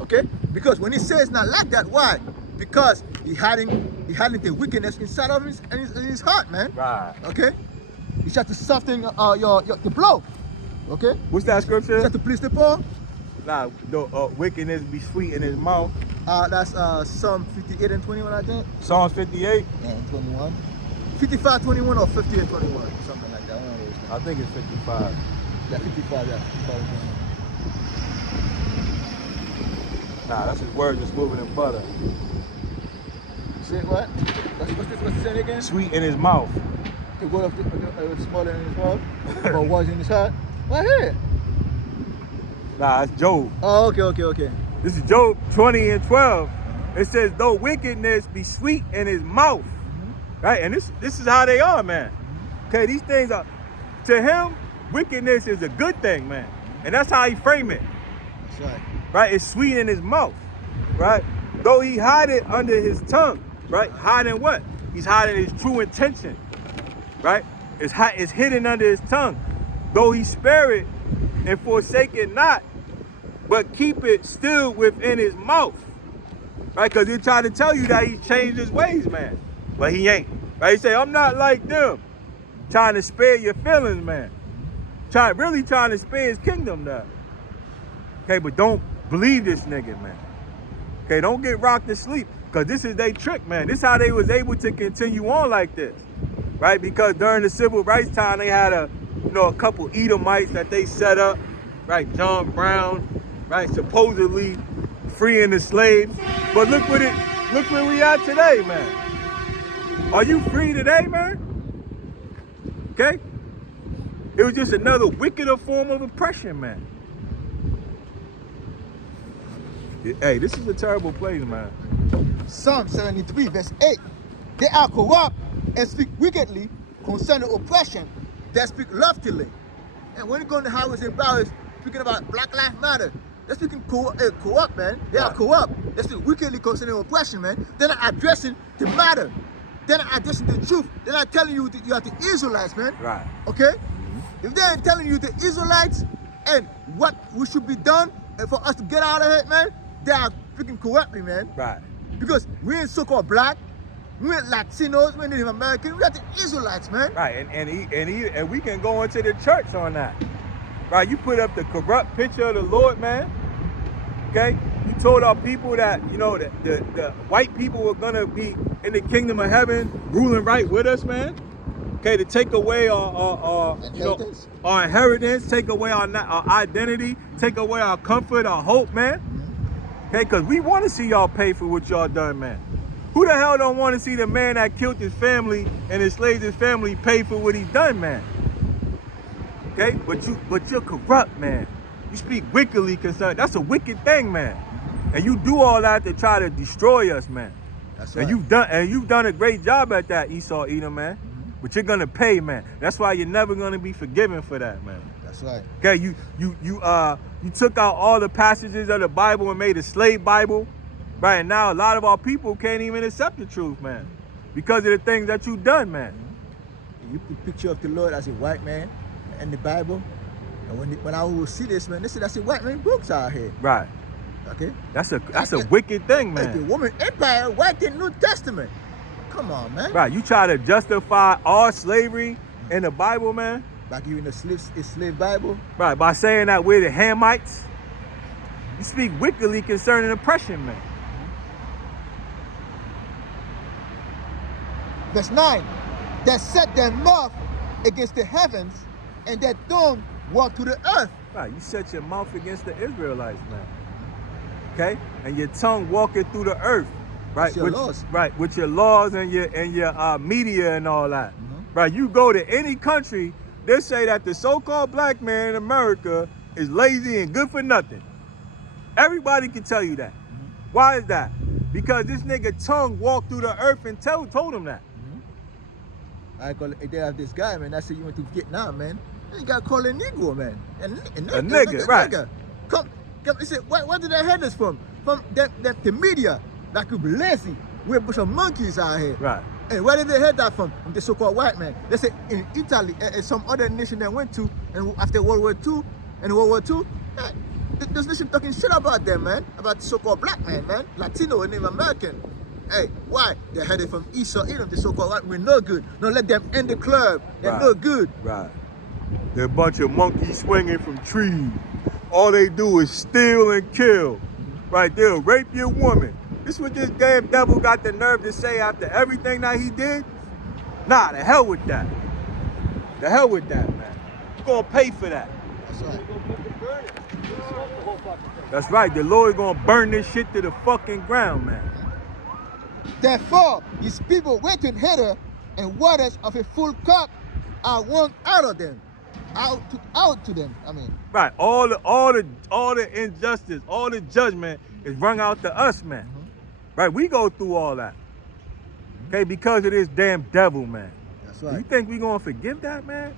okay? Because when he says not like that, why? Because he hiding the wickedness inside of his heart, man. Right. Okay? He tries to soften the blow. Okay? What's that He scripture? tries to please the poor. Nah, the wickedness be sweet in his mouth. That's Psalm 58 and 21, I think. Psalms 58. Yeah, and 21. 55, 21 or 58, 21. Something like that. One of those things. I think it's 55. Yeah, 55, yeah. 55 and 21. Nah, that's his word just moving in butter. Say what? What's the saying again? Sweet in his mouth. The word of the smaller in his mouth, but was in his heart. Right here. Nah, it's Job. Oh, okay. This is Job 20 and 12. It says, though wickedness be sweet in his mouth. Right? And this is how they are, man. Okay, these things are, to him, wickedness is a good thing, man. And that's how he frame it. That's right. Right? It's sweet in his mouth. Right? Though he hide it under his tongue. Right? Hiding what? He's hiding his true intention. Right? It's hidden under his tongue. Though he spare it and forsake it not, but keep it still within his mouth. Right? Because he'll try to tell you that he's changed his ways, man. But he ain't. Right? He say, I'm not like them. Trying to spare your feelings, man. Really trying to spare his kingdom now. Okay, but don't believe this nigga, man. Okay, don't get rocked to sleep, because this is their trick, man. This is how they was able to continue on like this, right? Because during the civil rights time, they had a couple Edomites that they set up, right? John Brown, right? Supposedly freeing the slaves. But look where we at today, man. Are you free today, man? Okay? It was just another wickeder form of oppression, man. Hey, this is a terrible place, man. Psalm 73 verse 8. They are corrupt and speak wickedly concerning oppression. They speak loftily. And when you go in the highways and byways speaking about Black Lives Matter, they're speaking corrupt, man. They are corrupt. They speak wickedly concerning oppression, man. They're not addressing the matter. They're not addressing the truth. They're not telling you that you are the Israelites, man. Right. Okay? If they ain't telling you the Israelites and what we should be done and for us to get out of it, man, they are speaking corruptly, man. Right. Because we ain't so-called black, we ain't Latinos, we ain't Native American, we are the Israelites, man. Right, and we can go into the church on that. Right, you put up the corrupt picture of the Lord, man. Okay, you told our people that the white people were gonna be in the kingdom of heaven, ruling right with us, man. Okay, to take away our inheritance, take away our identity, take away our comfort, our hope, man. Okay, because we want to see y'all pay for what y'all done, man. Who the hell don't want to see the man that killed his family and enslaved his family pay for what he done, man? Okay, but you're corrupt, man. You speak wickedly concerning. That's a wicked thing, man. And you do all that to try to destroy us, man. That's right. And you've done a great job at that, Esau Edom, man. But you're gonna pay, man. That's why you're never gonna be forgiven for that, man. That's right. Okay, you took out all the passages of the Bible and made a slave Bible, right? And now a lot of our people can't even accept the truth, man, because of the things that you've done, man. You put picture of the Lord as a white man in the Bible, and when I will see this, man, they say that's a white man books out here. Right. Okay. That's a wicked thing, Like the man. Roman Empire, white in New Testament. Come on, man. Right. You try to justify all slavery in the Bible, man. By giving a slave Bible. Right. By saying that we're the Hamites. You speak wickedly concerning oppression, man. Verse 9. That set their mouth against the heavens and their tongue walk to the earth. Right. You set your mouth against the Israelites, man. Okay? And your tongue walking through the earth. Right. That's your laws. Right. With your laws and your media and all that. Right. You go to any country, they say that the so-called black man in America is lazy and good for nothing. Everybody can tell you that. Why is that? Because this nigga tongue walked through the earth and told him that. They have this guy, man, that said you went to Vietnam, man. You got called a Negro, man. A nigga, right. Nigga. Come, he said, where did they hear this from? From the media, that could be lazy. We're a bunch of monkeys out here. Right. And where did they hear that from? From the so-called white man. They say in Italy, and some other nation they went to, and after World War II, those nations talking shit about them, man. About the so-called black man, Latino and Native American. Hey, why? They heard it from Esau Edom, the so-called white. We're no good. No, let them end the club. They're no good. Right. They're a bunch of monkeys swinging from trees. All they do is steal and kill. Right? They'll rape your woman. This is what this damn devil got the nerve to say after everything that he did? Nah, the hell with that. The hell with that, man. You're gonna pay for that. That's right. That's right. The Lord is gonna burn this shit to the fucking ground, man. Therefore, his people waiting hither, and waters of a full cup are wrung out of them, out to them. I mean, right. All the injustice, all the judgment is wrung out to us, man. Right. We go through all that. Okay, because of this damn devil, man. That's right. You think we gonna forgive that, man?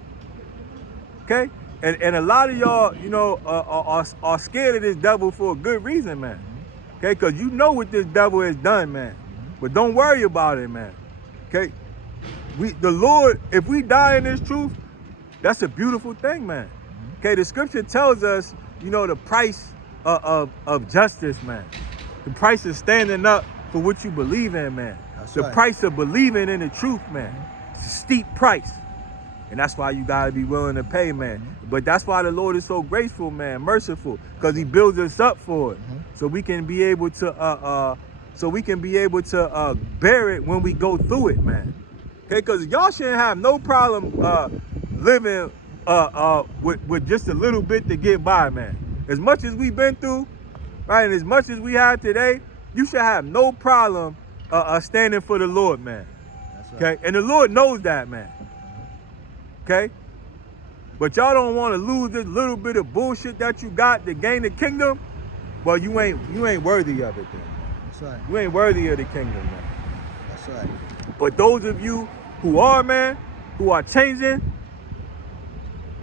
Okay, and a lot of y'all, are scared of this devil for a good reason, man. Okay, because you know what this devil has done, man. But don't worry about it, man. Okay, the Lord, if we die in this truth, that's a beautiful thing, man. Okay, the scripture tells us, the price of justice, man. The price of standing up for what you believe in, man. That's the right. price of believing in the truth, man. It's a steep price. And that's why you gotta be willing to pay, man. But that's why the Lord is so graceful, man, merciful, because he builds us up for it. So we can be able to bear it when we go through it, man. Okay, because y'all shouldn't have no problem living with just a little bit to get by, man. As much as we've been through, right, and as much as we have today, you should have no problem standing for the Lord, man. That's right. Okay, and the Lord knows that, man. Okay, but y'all don't want to lose this little bit of bullshit that you got to gain the kingdom. Well, you ain't worthy of it, then. That's right. You ain't worthy of the kingdom, man. That's right. But those of you who are, man, who are changing,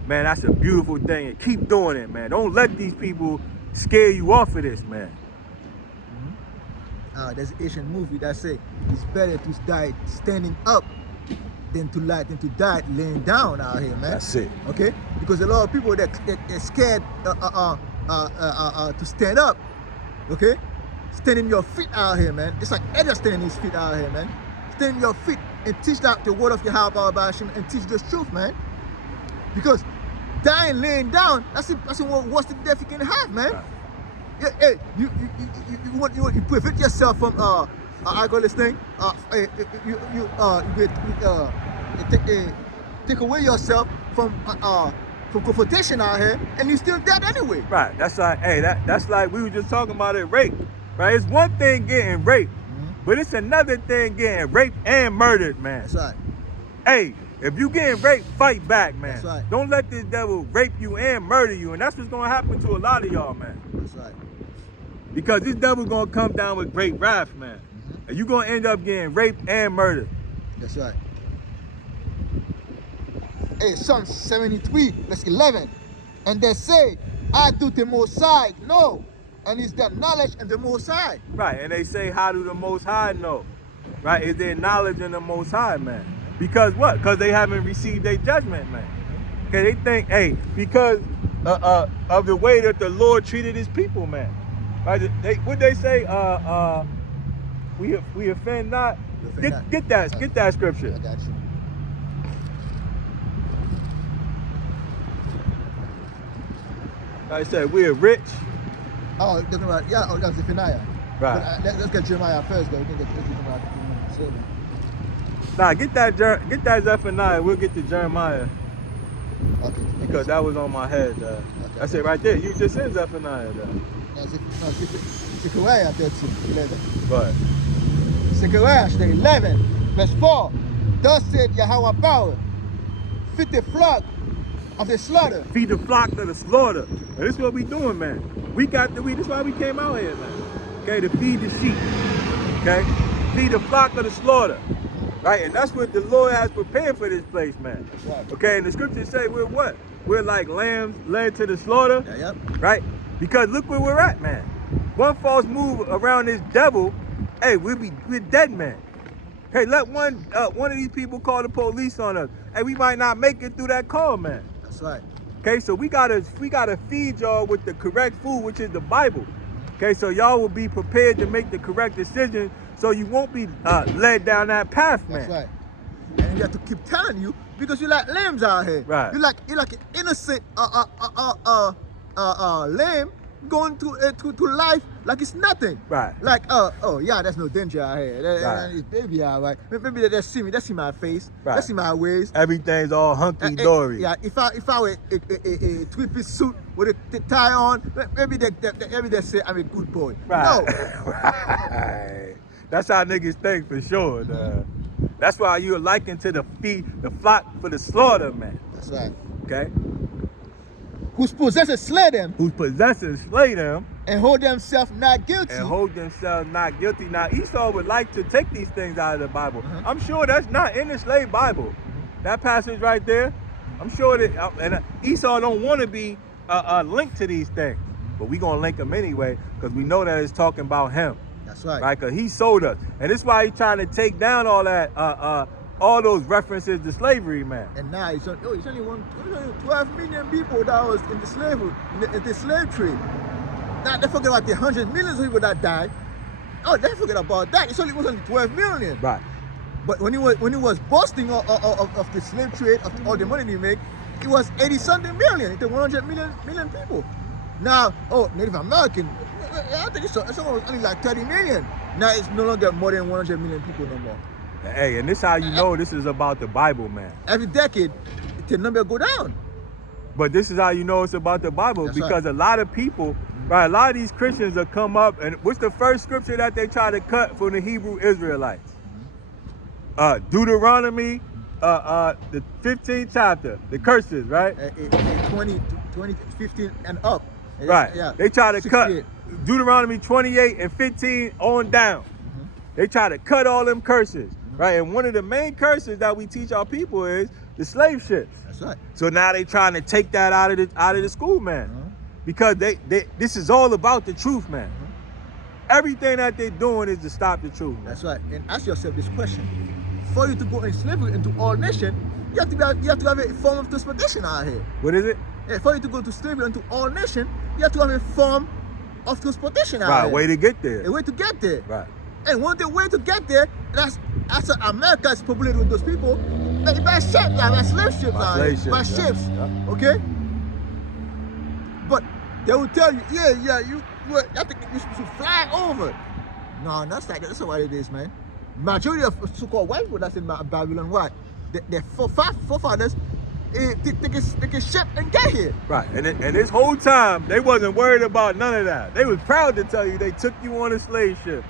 man, that's a beautiful thing. And keep doing it, man. Don't let these people scare you off of this, man. There's an Asian movie that say it's better to die standing up than to die laying down out here, man. That's it. Okay? Because a lot of people they're scared to stand up. Okay? Standing your feet out here, man. It's like Edgar standing his feet out here, man. Stand your feet and teach that the word of your Yahweh Bashim and teach the truth, man. Because dying laying down, that's the worst death you can have, man. Right. Hey, you prevent yourself from I call this thing. Take away yourself from confrontation out here, and you still dead anyway. Right. That's like, hey, that's like we were just talking about it, rape. Right. It's one thing getting raped, but it's another thing getting raped and murdered, man. That's right. Hey, if you getting raped, fight back, man. That's right. Don't let this devil rape you and murder you, and that's what's gonna happen to a lot of y'all, man. That's right. Because this devil gonna come down with great wrath, man. And you gonna end up getting raped and murdered. That's right. Hey, Psalm 73, verse 11. And they say, I do the Most High know, and it's the knowledge and the Most High. Right, and they say, how do the Most High know? Right, is there knowledge in the Most High, man? Because what? Because they haven't received their judgment, man. Okay, they think, hey, because of the way that the Lord treated his people, man. Right, what they say, we offend not. Get that scripture. I got you. Like I said, we're rich. Oh, it doesn't matter. Yeah, that's Zephaniah. Right. But, let's get Jeremiah first, though. We can get Jeremiah. Nah, get that Zephaniah. We'll get to Jeremiah. Okay. Because that was on my head. That's it right there. You just said Zephaniah, though. No, Zechariah 13, 11. But Zechariah 11, verse 4. Thus said Yahweh Power, feed the flock of the slaughter. Feed the flock to the slaughter. And this is what we doing, man. Week after week. This is why we came out here, man. Okay, to feed the sheep. Okay? Feed the flock of the slaughter. Right? And that's what the Lord has prepared for this place, man. Right. Okay, and the scriptures say we're what? We're like lambs led to the slaughter. Yeah, yep. Right? Because look where we're at, man. One false move around this devil, hey, we're dead, man. Hey, let one of these people call the police on us. Hey, we might not make it through that call, man. That's right. Okay, so we gotta feed y'all with the correct food, which is the Bible. Okay, so y'all will be prepared to make the correct decision, so you won't be led down that path, man. That's right. And you have to keep telling you because you like lambs out here. Right. You're like an innocent lamb going to life like it's nothing. Right. Like oh yeah, there's no danger out here. Right. This baby out right. Maybe they see me, they see my face, Right. they see my ways. Everything's all hunky dory. Yeah, if I were a three-piece suit with a tie on, maybe they say I'm a good boy. Right. No. Right. That's how niggas think for sure. That's why you're likened to the flock for the slaughter, man. That's right. Okay? Whose possessors slay them Whose possessors slay them and hold themselves not guilty. and hold themselves not guilty. Now, Esau would like to take these things out of the Bible. I'm sure that's not in the slave Bible. That passage right there, I'm sure that, and Esau don't want to be linked to these things. But we going to link them anyway because we know that it's talking about him. That's right. Right? Because he sold us. And this is why he's trying to take down all that, all those references to slavery, man. And now it's only 12 million people that was in the slavery, in the slave trade. Now they forget about the 100 million people that died. Oh, they forget about that. It was only 12 million. Right. But when he was boasting of the slave trade, of all the money he make, it was 80-something million. It's 100 million people. Now, Native American, I think it's only like 30 million. Now it's no longer more than 100 million people no more. Hey, and this how you know this is about the Bible, man. Every decade, the number go down. But this is how you know it's about the Bible. That's because right. a lot of people, right, a lot of these Christians will come up, and what's the first scripture that they try to cut from the Hebrew Israelites? Deuteronomy, the 15th chapter, the curses, right? 20, 15 and up. Right. Yeah. They try to 68. cut Deuteronomy 28 and 15 on down. They try to cut all them curses, right? And one of the main curses that we teach our people is the slave ships. That's right. So now they trying to take that out of the school, man, because they this is all about the truth, man. Everything that they're doing is to stop the truth, man. That's right. And ask yourself this question: for you to go in slavery into all nations, you have to have a form of transportation out here. What is it? And for you to go to slavery into all nations, you have to have a form of transportation out Right, here. way to get there. A way to get there. Right. And one the way to get there, that's America is populated with those people. By ships, by slave ships, By slave ships, by yeah. ships. Yeah. Okay. But they will tell you, you have to fly over. No, that's not what it is, man. Majority of so-called white people that's in Babylon, what? Their forefathers, take a ship and get here. Right. And this whole time they wasn't worried about none of that. They was proud to tell you they took you on a slave ship.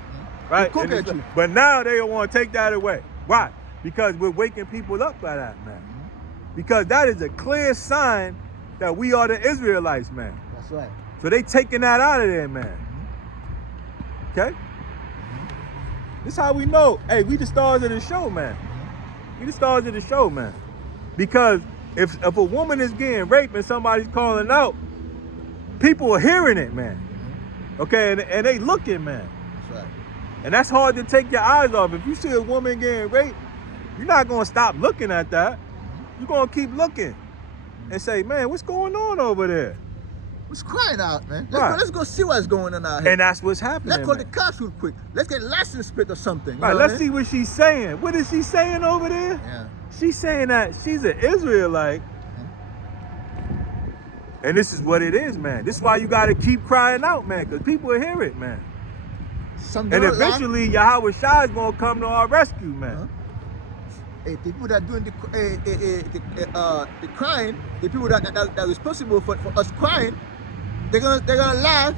Right? Cook at you. But now they don't want to take that away. Why? Because we're waking people up by that, man. Because that is a clear sign that we are the Israelites, man. That's right. So they taking that out of there, man. Okay? This how we know. Hey, we the stars of the show, man. We the stars of the show, man. Because if a woman is getting raped and somebody's calling out, people are hearing it, man. Okay, and they looking, man. That's right. And that's hard to take your eyes off. If you see a woman getting raped, you're not gonna stop looking at that. You're gonna keep looking and say, man, what's going on over there? What's crying out, man? Right. Let's go see what's going on out here. And that's what's happening. Let's call man. the cops real quick. Let's get license plate or something. Right, let's see what she's saying. What is she saying over there? Yeah. She's saying that she's an Israelite. And this is what it is, man. This is why you gotta keep crying out, man, because people will hear it, man. Some And don't eventually Yahweh Shai is gonna come to our rescue, man. the people that are doing the crying, the people that are responsible for us crying, they're gonna laugh.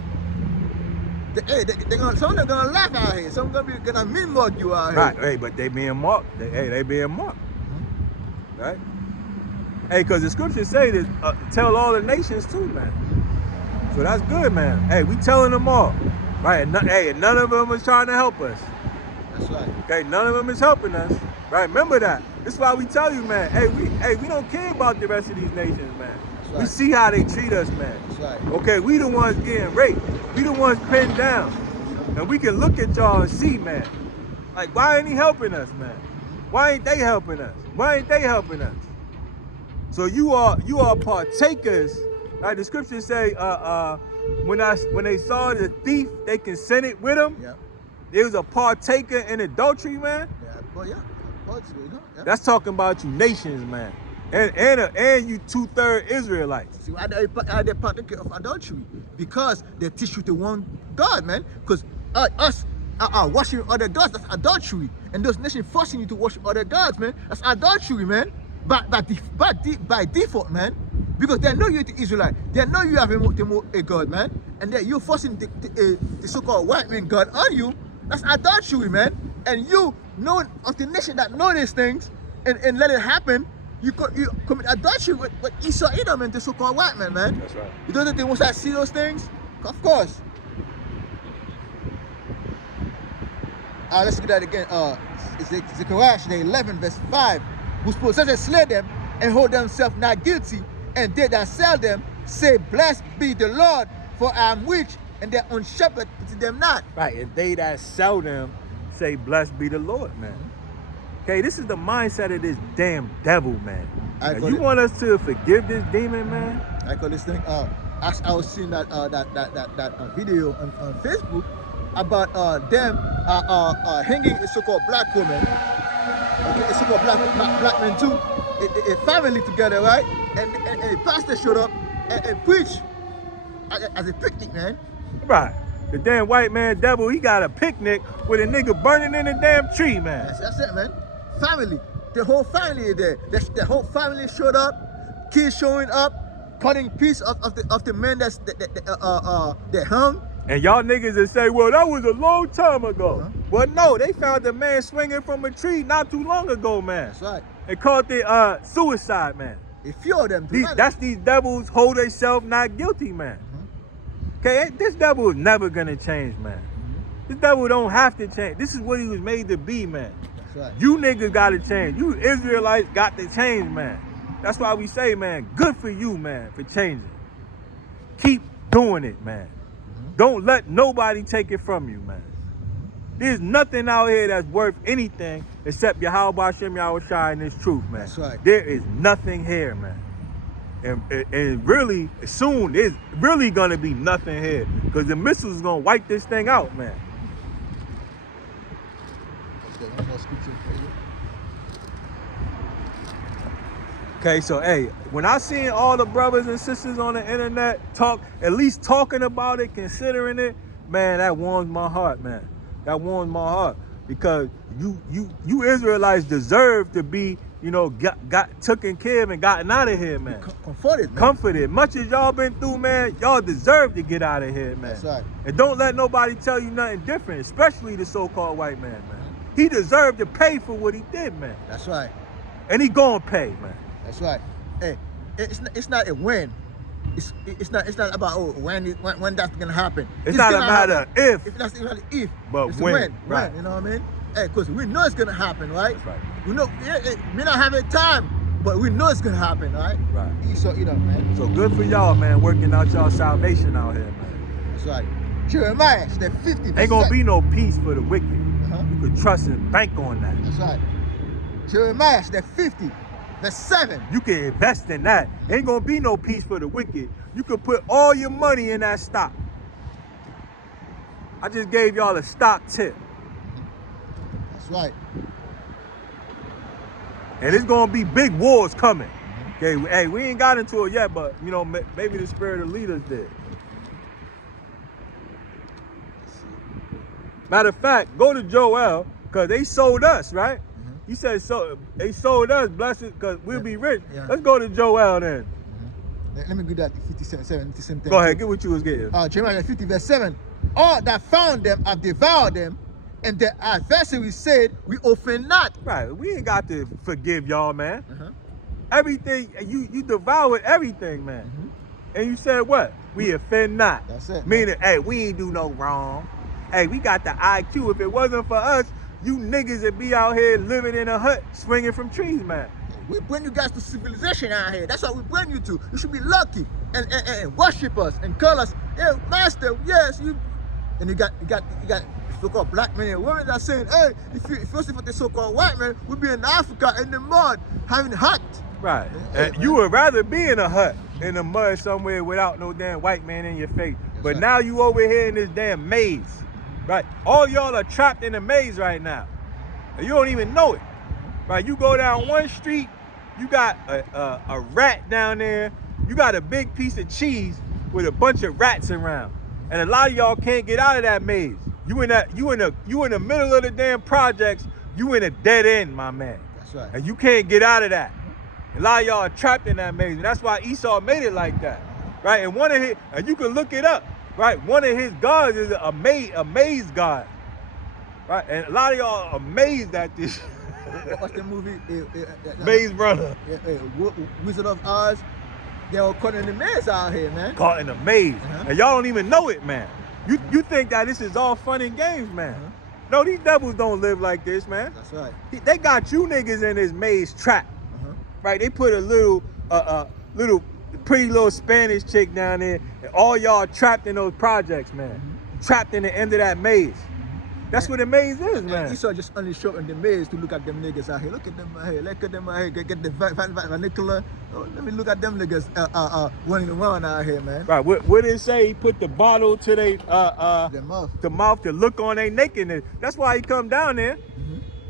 Some of them gonna laugh out here. Some gonna mean mug you out here. Right, hey, but they being marked. They being marked. Right? Hey, because the scriptures say this, tell all the nations too, man. So that's good, man. Hey, we telling them all. Right, and none of them is trying to help us. That's right. Okay, none of them is helping us. Right, remember that. This is why we tell you, man, we don't care about the rest of these nations, man. Right. We see how they treat us, man. That's right. Okay, we the ones getting raped. We the ones pinned down. And we can look at y'all and see, man. Like, why ain't he helping us, man? Why ain't they helping us? Why ain't they helping us? So you are partakers. Like the scriptures say, when they saw the thief, they consented with him. Yeah. There was a partaker in adultery, man. Yeah. Well, yeah. Yeah. That's talking about you nations, man. And you 2/3 Israelites. See, why they partake of adultery? Because they teach you to one God, man. Because us worshiping other gods, that's adultery. And those nations forcing you to worship other gods, man, that's adultery, man. By default, man. Because they know you're the Israelite. They know you have a God, man. And that you're forcing the so-called white man God on you. That's adultery, man. And you know of the nation that know these things and let it happen, you commit adultery with Esau Edom and the so-called white man, man. That's right. You don't think they want to see those things? Of course. Let's get that again. It's Zechariah 11 verse 5. Whose possessors slay them and hold themselves not guilty, and they that sell them say, blessed be the Lord, for I am rich, and their own shepherd to them not. Right, and they that sell them say, blessed be the Lord, man. Okay, this is the mindset of this damn devil, man. Now, you want us to forgive this demon, man? I call this thing. As I was seeing that video on Facebook about them hanging a so-called black woman okay, it's about black men too, a family together, right? And the pastor showed up and preached as a picnic, man. Right. The damn white man devil, he got a picnic with a nigga burning in a damn tree, man. That's it, man. Family. The whole family is there. The whole family showed up. Kids showing up, cutting piece of the men that hung. And y'all niggas that say, well, that was a long time ago. Well, no, they found the man swinging from a tree not too long ago, man. That's right. They called it suicide, man. A few of them. That's these devils hold themselves not guilty, man. Okay, this devil is never gonna change, man. This devil don't have to change. This is what he was made to be, man. That's right. You niggas gotta change. You Israelites got to change, man. That's why we say, man, good for you, man, for changing. Keep doing it, man. Don't let nobody take it from you, man. There's nothing out here that's worth anything except Yahweh Hashem Yahushua and this truth, man. That's right. There is nothing here, man. And really, soon, there's really gonna be nothing here. Because the missiles is gonna wipe this thing out, man. Okay, so hey, when I seen all the brothers and sisters on the internet talk, at least talking about it, considering it, man, that warms my heart, man. That warms my heart. Because you Israelites deserve to be, you know, got taken care of and gotten out of here, man. Comforted, man. Comforted. Much as y'all been through, man, y'all deserve to get out of here, man. That's right. And don't let nobody tell you nothing different, especially the so-called white man, man. He deserved to pay for what he did, man. That's right. And he gonna pay, man. That's right. Hey, it's not a when. It's not about when that's gonna happen. It's not a matter of if. It's not even if. But it's when. Right. You know what I mean? Hey, cause we know it's gonna happen, right? That's right. We know we not having time, but we know it's gonna happen, right? Right. So you know, man. So good for y'all, man, working out y'all salvation out here, man. That's right. Jeremiah, that 50%. Ain't gonna be no peace for the wicked. You can trust and bank on that. That's right. Jeremiah, that 50. Verse 7. You can invest in that. Ain't gonna be no peace for the wicked. You can put all your money in that stock. I just gave y'all a stock tip. That's right. And it's gonna be big wars coming. Okay, hey, we ain't got into it yet, but you know, maybe the spirit of leaders did. Matter of fact, go to Joel, because they sold us, right? He said, so they sold us, blessed, because we'll be rich. Yeah. Let's go to Joel then. Let me get that 57, the same thing. Go ahead, get what you was getting. Jeremiah 50, verse 7. All that found them have devoured them, and their adversaries said, we offend not. Right, we ain't got to forgive y'all, man. Everything, you devoured everything, man. And you said what? We offend not. That's it. Meaning, hey, we ain't do no wrong. Hey, we got the IQ. If it wasn't for us, you niggas would be out here living in a hut, swinging from trees, man. We bring you guys to civilization out here. That's what we bring you to. You should be lucky and worship us and call us, hey, master, yes, you. And you got so-called black men and women that saying, hey, if you for the so-called white man, we'd be in Africa in the mud, having hut. Right. And you would rather be in a hut in the mud somewhere without no damn white man in your face. But right. now you over here in this damn maze. Right? All y'all are trapped in a maze right now. And you don't even know it. Right? You go down one street, you got a rat down there, you got a big piece of cheese with a bunch of rats around. And a lot of y'all can't get out of that maze. You in the middle of the damn projects, you in a dead end, my man. That's right. And you can't get out of that. A lot of y'all are trapped in that maze. And that's why Esau made it like that. Right? And one of his, and you can look it up. Right, one of his gods is a maze god. Right, and a lot of y'all are amazed at this. What's the movie? Maze Runner. Wizard of Oz. They all caught in the maze out here, man. Caught in a maze, and y'all don't even know it, man. You think that this is all fun and games, man? No, these devils don't live like this, man. That's right. They got you niggas in this maze trap. Right, they put a little pretty little Spanish chick down there, and all y'all trapped in those projects, man. Trapped in the end of that maze. That's what the maze is, man. Esau just only showed in the maze to look at them niggas out here. Look at them out here. Look at them out here. Get the vernacular. Oh, let me look at them niggas running around out here, man. Right. What did it say? He put the bottle to the mouth. mouth to look on their nakedness. That's why he come down there.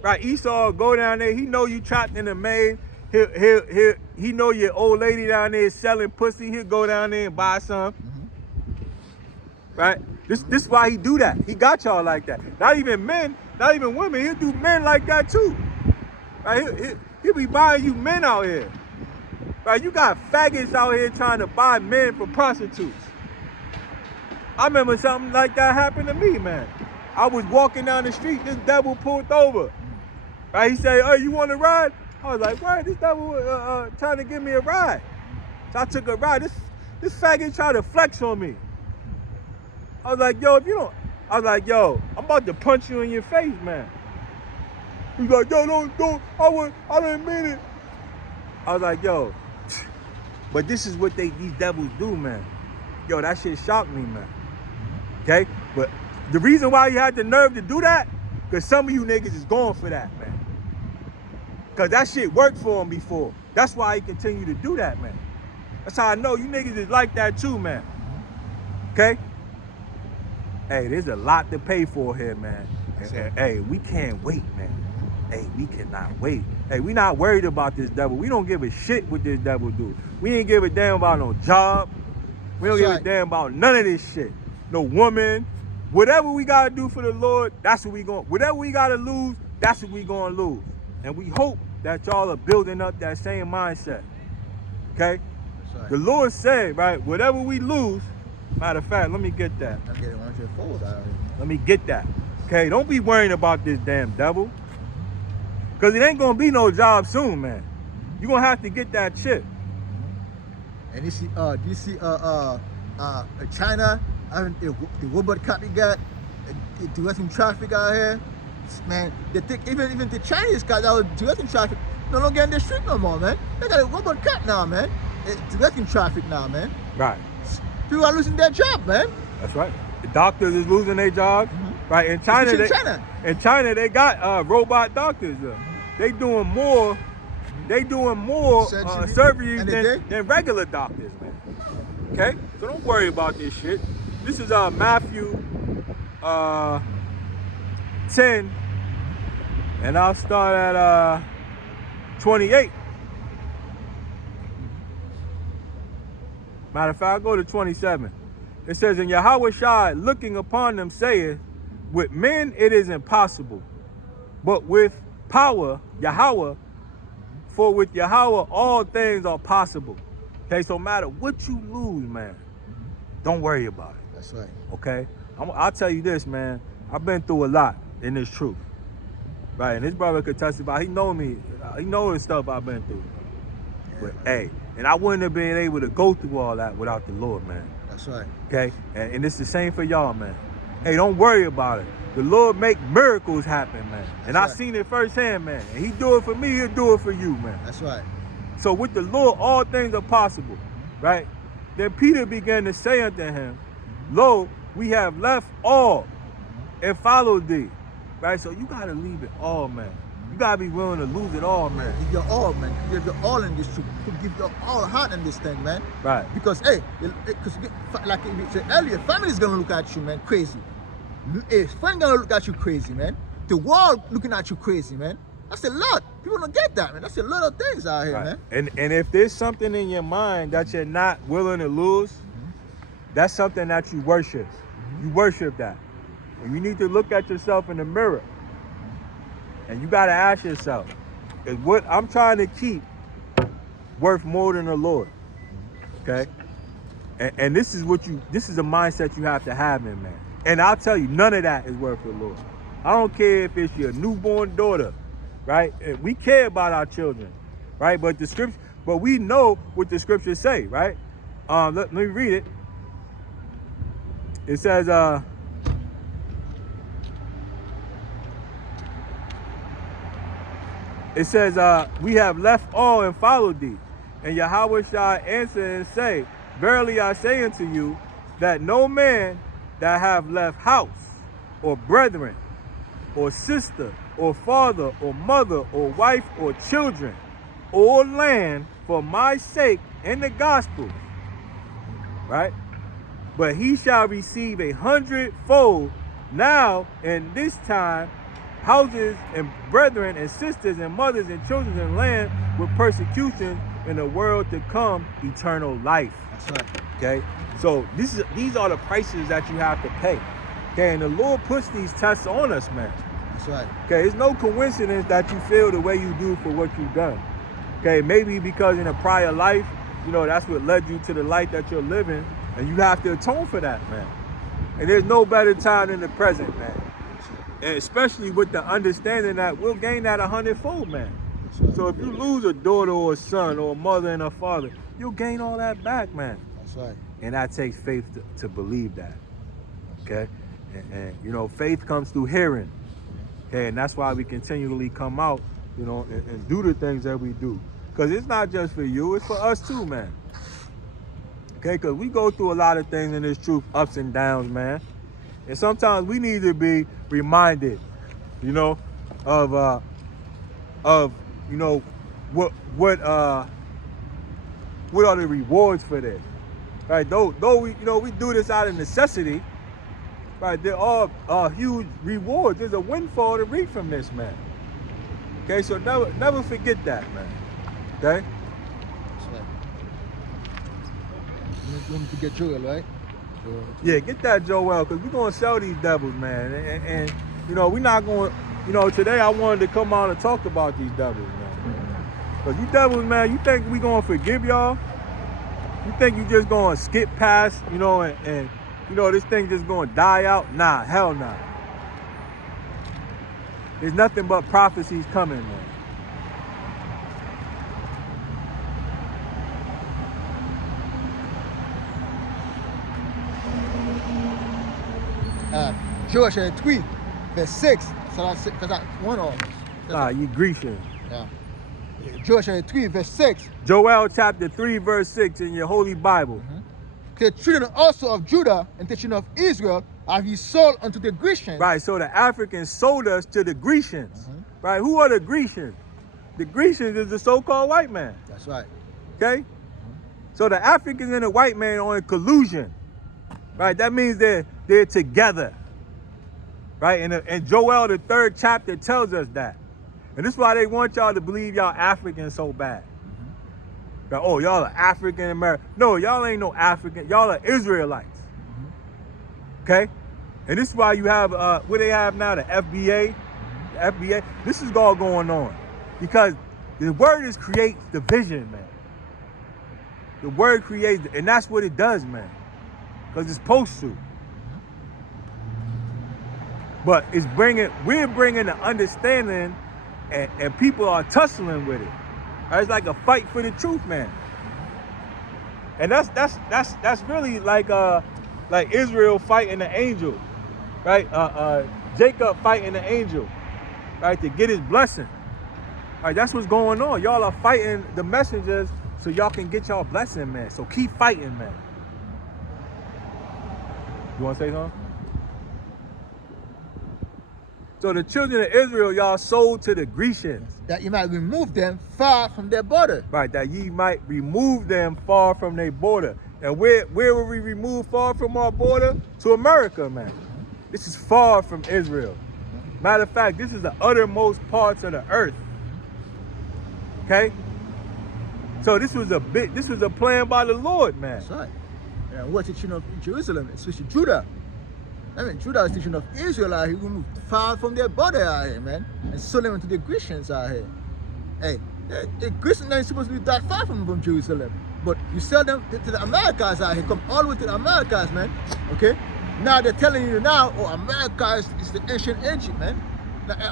Right, Esau go down there. He know you trapped in the maze. He know your old lady down there is selling pussy. He'll go down there and buy some. Right? This why he do that. He got y'all like that. Not even men, not even women. He'll do men like that too. Right? He'll be buying you men out here. Right? You got faggots out here trying to buy men for prostitutes. I remember something like that happened to me, man. I was walking down the street. This devil pulled over. Right? He said, "Oh, you want to ride?" I was like, "What? This devil trying to give me a ride." So I took a ride. This faggot tried to flex on me. I was like, "Yo, if you don't," I was like, "Yo, I'm about to punch you in your face, man." He's like, "Yo, don't, I didn't mean it." I was like, "Yo," but this is what these devils do, man. Yo, that shit shocked me, man. Okay? But the reason why you had the nerve to do that, because some of you niggas is going for that, man. Because that shit worked for him before. That's why he continue to do that, man. That's how I know you niggas is like that too, man. Okay? Hey, there's a lot to pay for here, man. Hey, we can't wait, man. Hey, we cannot wait. Hey, we not worried about this devil. We don't give a shit what this devil do. We ain't give a damn about no job. We don't give a damn about none of this shit. No woman. Whatever we gotta do for the Lord, that's what we going. Whatever we gotta lose, that's what we gonna lose. And we hope that y'all are building up that same mindset. Okay? Right. The Lord said, right, whatever we lose, matter of fact, let me get that. I'm getting 104 out of here. Let me get that. Okay? Don't be worrying about this damn devil. Because it ain't going to be no job soon, man. You're going to have to get that chip. And you see, China, the robot cat we got, directing traffic out here. Man, they think even the Chinese guys that was directing traffic no longer in the street no more, man. They got a robot cat now, man. Directing traffic now, man. Right. People are losing their job, man. That's right. The doctors is losing their jobs. Right. In China, in China, they got robot doctors. They doing more surgeries than regular doctors, man. Okay? So don't worry about this shit. This is Matthew 10, and I'll start at 28. Matter of fact, I'll go to 27. It says, "And Yahweh Shai looking upon them saith, with men it is impossible, but with power, Yahweh, for with Yahweh all things are possible." Okay, so no matter what you lose, man, don't worry about it. That's right. Okay? I'll tell you this, man. I've been through a lot in this truth. Right? And this brother could testify. He know me. He know the stuff I've been through. Yeah, but hey, and I wouldn't have been able to go through all that without the Lord, man. That's right. Okay? And it's the same for y'all, man. Hey, don't worry about it. The Lord make miracles happen, man. And I seen it firsthand, man. And he do it for me, he'll do it for you, man. That's right. So with the Lord, all things are possible, right? Then Peter began to say unto him, "Lo, we have left all and followed thee." Right? So you got to leave it all, man. You got to be willing to lose it all, man. Give your all, man. Give your all in this truth. Give your all heart in this thing, man. Right. Because, hey, like we said earlier, family's going to look at you, man, crazy. Hey, friend going to look at you crazy, man. The world looking at you crazy, man. That's a lot. People don't get that, man. That's a lot of things out here, Right. man. And if there's something in your mind that you're not willing to lose, that's something that you worship. You worship that. And you need to look at yourself in the mirror. And you got to ask yourself, is what I'm trying to keep worth more than the Lord? Okay? And this is a mindset you have to have in, man. And I'll tell you, none of that is worth the Lord. I don't care if it's your newborn daughter, right? We care about our children, right? But we know what the scriptures say, right? Let me read it. It says, we have left all and followed thee. And Yahweh shall answer and say, verily I say unto you, that no man that have left house, or brethren, or sister, or father, or mother, or wife, or children, or land for my sake and the gospel, right? But he shall receive 100-fold now in this time houses and brethren and sisters and mothers and children and land with persecution, in the world to come eternal life. That's right. Okay, so these are the prices that you have to pay. Okay, and the Lord puts these tests on us, man. That's right. Okay, it's no coincidence that you feel the way you do for what you've done. Okay, maybe because in a prior life, you know, that's what led you to the life that you're living, and you have to atone for that, man. And there's no better time than the present, man. And especially with the understanding that we'll gain that 100-fold, man. Right. So if you lose a daughter or a son or a mother and a father, you'll gain all that back, man. That's right. And that takes faith to believe that. Okay? And you know, faith comes through hearing. Okay, and that's why we continually come out, you know, and do the things that we do. Because it's not just for you, it's for us too, man. Okay, because we go through a lot of things in this truth, ups and downs, man. And sometimes we need to be reminded, you know, of you know, what are the rewards for this? Right? Though we, you know, we do this out of necessity, right? There are huge rewards. There's a windfall to reap from this, man. Okay, so never forget that, man. Okay? That's right. You need to get Joel, right? Yeah, get that Joel, because we're going to sell these devils, man. And you know, we're not going to, you know, today I wanted to come out and talk about these devils, man. Because you devils, man, you think we going to forgive y'all? You think you just going to skip past, you know, and you know, this thing just going to die out? Nah, hell nah. There's nothing but prophecies coming, man. Joel 3, verse 6. So that's because that's one of them. Nah, you Grecian. Yeah. Joel 3, verse 6. Joel chapter 3, verse 6 in your holy Bible. The children also of Judah and the children of Israel have ye sold unto the Grecians. Right, so the Africans sold us to the Grecians. Right, who are the Grecians? The Grecians is the so-called white man. That's right. Okay? So the Africans and the white man are in collusion. Right, that means they're together. Right, and Joel, the 3rd chapter, tells us that. And this is why they want y'all to believe y'all Africans so bad. Right, oh, y'all are African American. No, y'all ain't no African. Y'all are Israelites. Okay? And this is why you have, what they have now, the FBA. The FBA. This is all going on. Because the word is create division, man. The word creates, and that's what it does, man. Because it's supposed to. But we're bringing the understanding, and people are tussling with it. Right? It's like a fight for the truth, man. And that's really like Israel fighting the angel, right? Jacob fighting the angel, right, to get his blessing. Right, that's what's going on. Y'all are fighting the messengers so y'all can get y'all blessing, man. So keep fighting, man. You want to say something? So the children of Israel, y'all sold to the Grecians. That you might remove them far from their border. Right, that ye might remove them far from their border. And where will we remove far from our border? To America, man. This is far from Israel. Matter of fact, this is the uttermost parts of the earth. Okay? So this was a plan by the Lord, man. That's right. And we're teaching of Jerusalem, especially Judah. I mean, Judah is teaching of Israel out here, moved far from their border out here, man, and sold them into the Grecians out here. Hey, the Grecians ain't supposed to be that far from Jerusalem, but you sell them to the Americas out here, come all the way to the Americas, man. Okay? Now they're telling you now, oh, America is the ancient Egypt, man.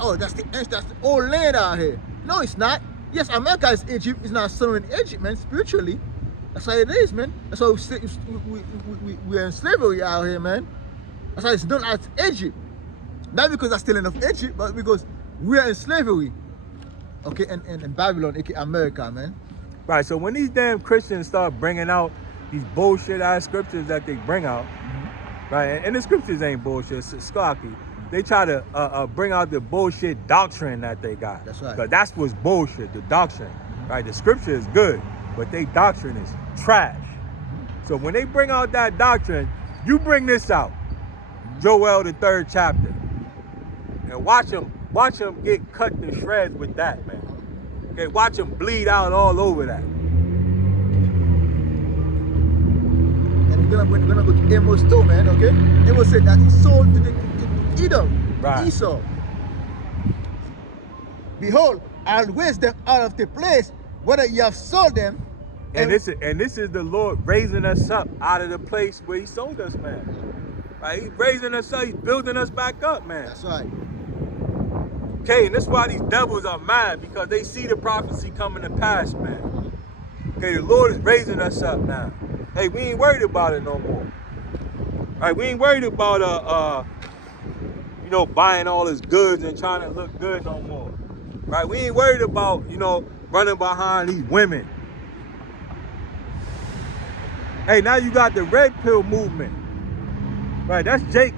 Oh, that's the old land out here. No, it's not. Yes, America is Egypt. It's not still in Egypt, man, spiritually. That's how it is, man. That's why we're in slavery out here, man. That's why it's known as Egypt. Not because that's still enough Egypt, but because we're in slavery. Okay, in Babylon, aka America, man. Right, so when these damn Christians start bringing out these bullshit ass scriptures that they bring out, right, and the scriptures ain't bullshit, it's schlocky. They try to bring out the bullshit doctrine that they got. That's right. Because that's what's bullshit, the doctrine. Right, the scripture is good, but their doctrine is trash. So when they bring out that doctrine, you bring this out. Joel, the 3rd chapter. And watch them Watch him get cut to shreds with that, man. Okay, watch him bleed out all over that. And we're gonna go to Amos too, man, okay? Amos said that he sold to Edom, Right. Esau. Behold, I'll raise them out of the place, whether you have sold them. And this is the Lord raising us up out of the place where he sold us, man. Right? He's raising us up, he's building us back up, man. That's right. Okay, and that's why these devils are mad, because they see the prophecy coming to pass, man. Okay, the Lord is raising us up now. Hey, we ain't worried about it no more. Right? We ain't worried about buying all his goods and trying to look good no more. Right? We ain't worried about, running behind these women. Hey, now you got the red pill movement. Right? That's Jake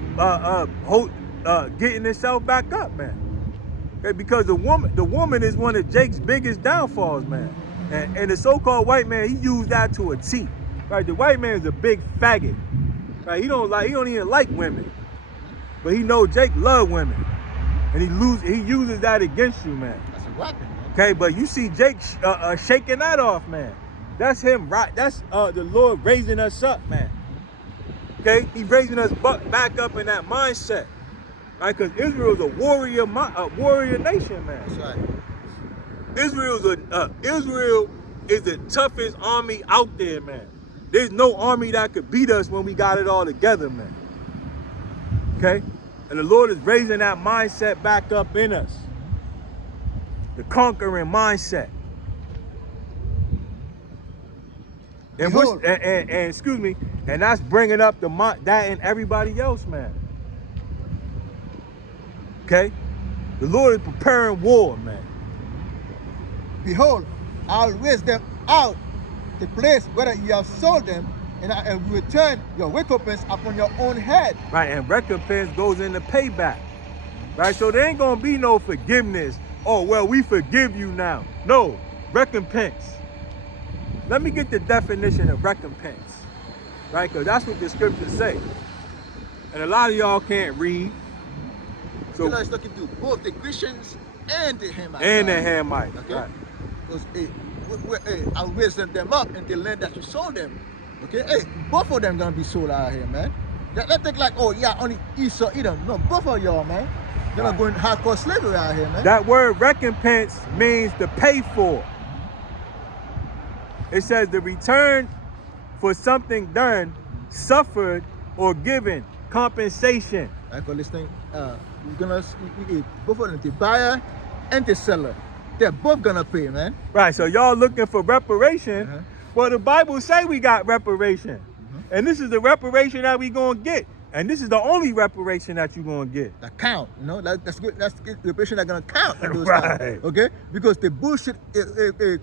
getting himself back up, man. Okay, because the woman is one of Jake's biggest downfalls, man. And the so-called white man, he used that to a T. Right? The white man is a big faggot. Right? He don't even like women. But he know Jake love women. And he uses that against you, man. That's a weapon, man. Okay, but you see Jake shaking that off, man. That's him, right? That's the Lord raising us up, man. Okay, he's raising us back up in that mindset, right? Because Israel's a warrior nation, man. That's right. Israel is the toughest army out there, man. There's no army that could beat us when we got it all together, man. Okay, and the Lord is raising that mindset back up in us, the conquering mindset. And excuse me, and that's bringing up that in everybody else, man. Okay, the Lord is preparing war, man. Behold, I'll raise them out the place whether you have sold them, and return your recompense upon your own head. Right, and recompense goes into payback. Right, so there ain't gonna be no forgiveness. Oh, well, we forgive you now. No, recompense. Let me get the definition of recompense, right? Because that's what the scriptures say. And a lot of y'all can't read. So It's looking to both the Christians and the Hamites. And the Hamites, okay? right. Because I'll raise them up in the land that you sold them. Okay, hey, both of them gonna be sold out here, man. They think like, oh yeah, only Esau, Edom. No, both of y'all, man. They're not going hardcore slavery out here, man. That word recompense means to pay for. It says the return for something done, suffered, or given, compensation. I call this thing, both of them, the buyer and the seller, they're both gonna pay, man. Right, so y'all looking for reparation. Well, the Bible say we got reparation. And this is the reparation that we gonna get. And this is the only reparation that you're gonna get. That count, that's good. That's the reparation that's gonna count in those Right. times, okay? Because the bullshit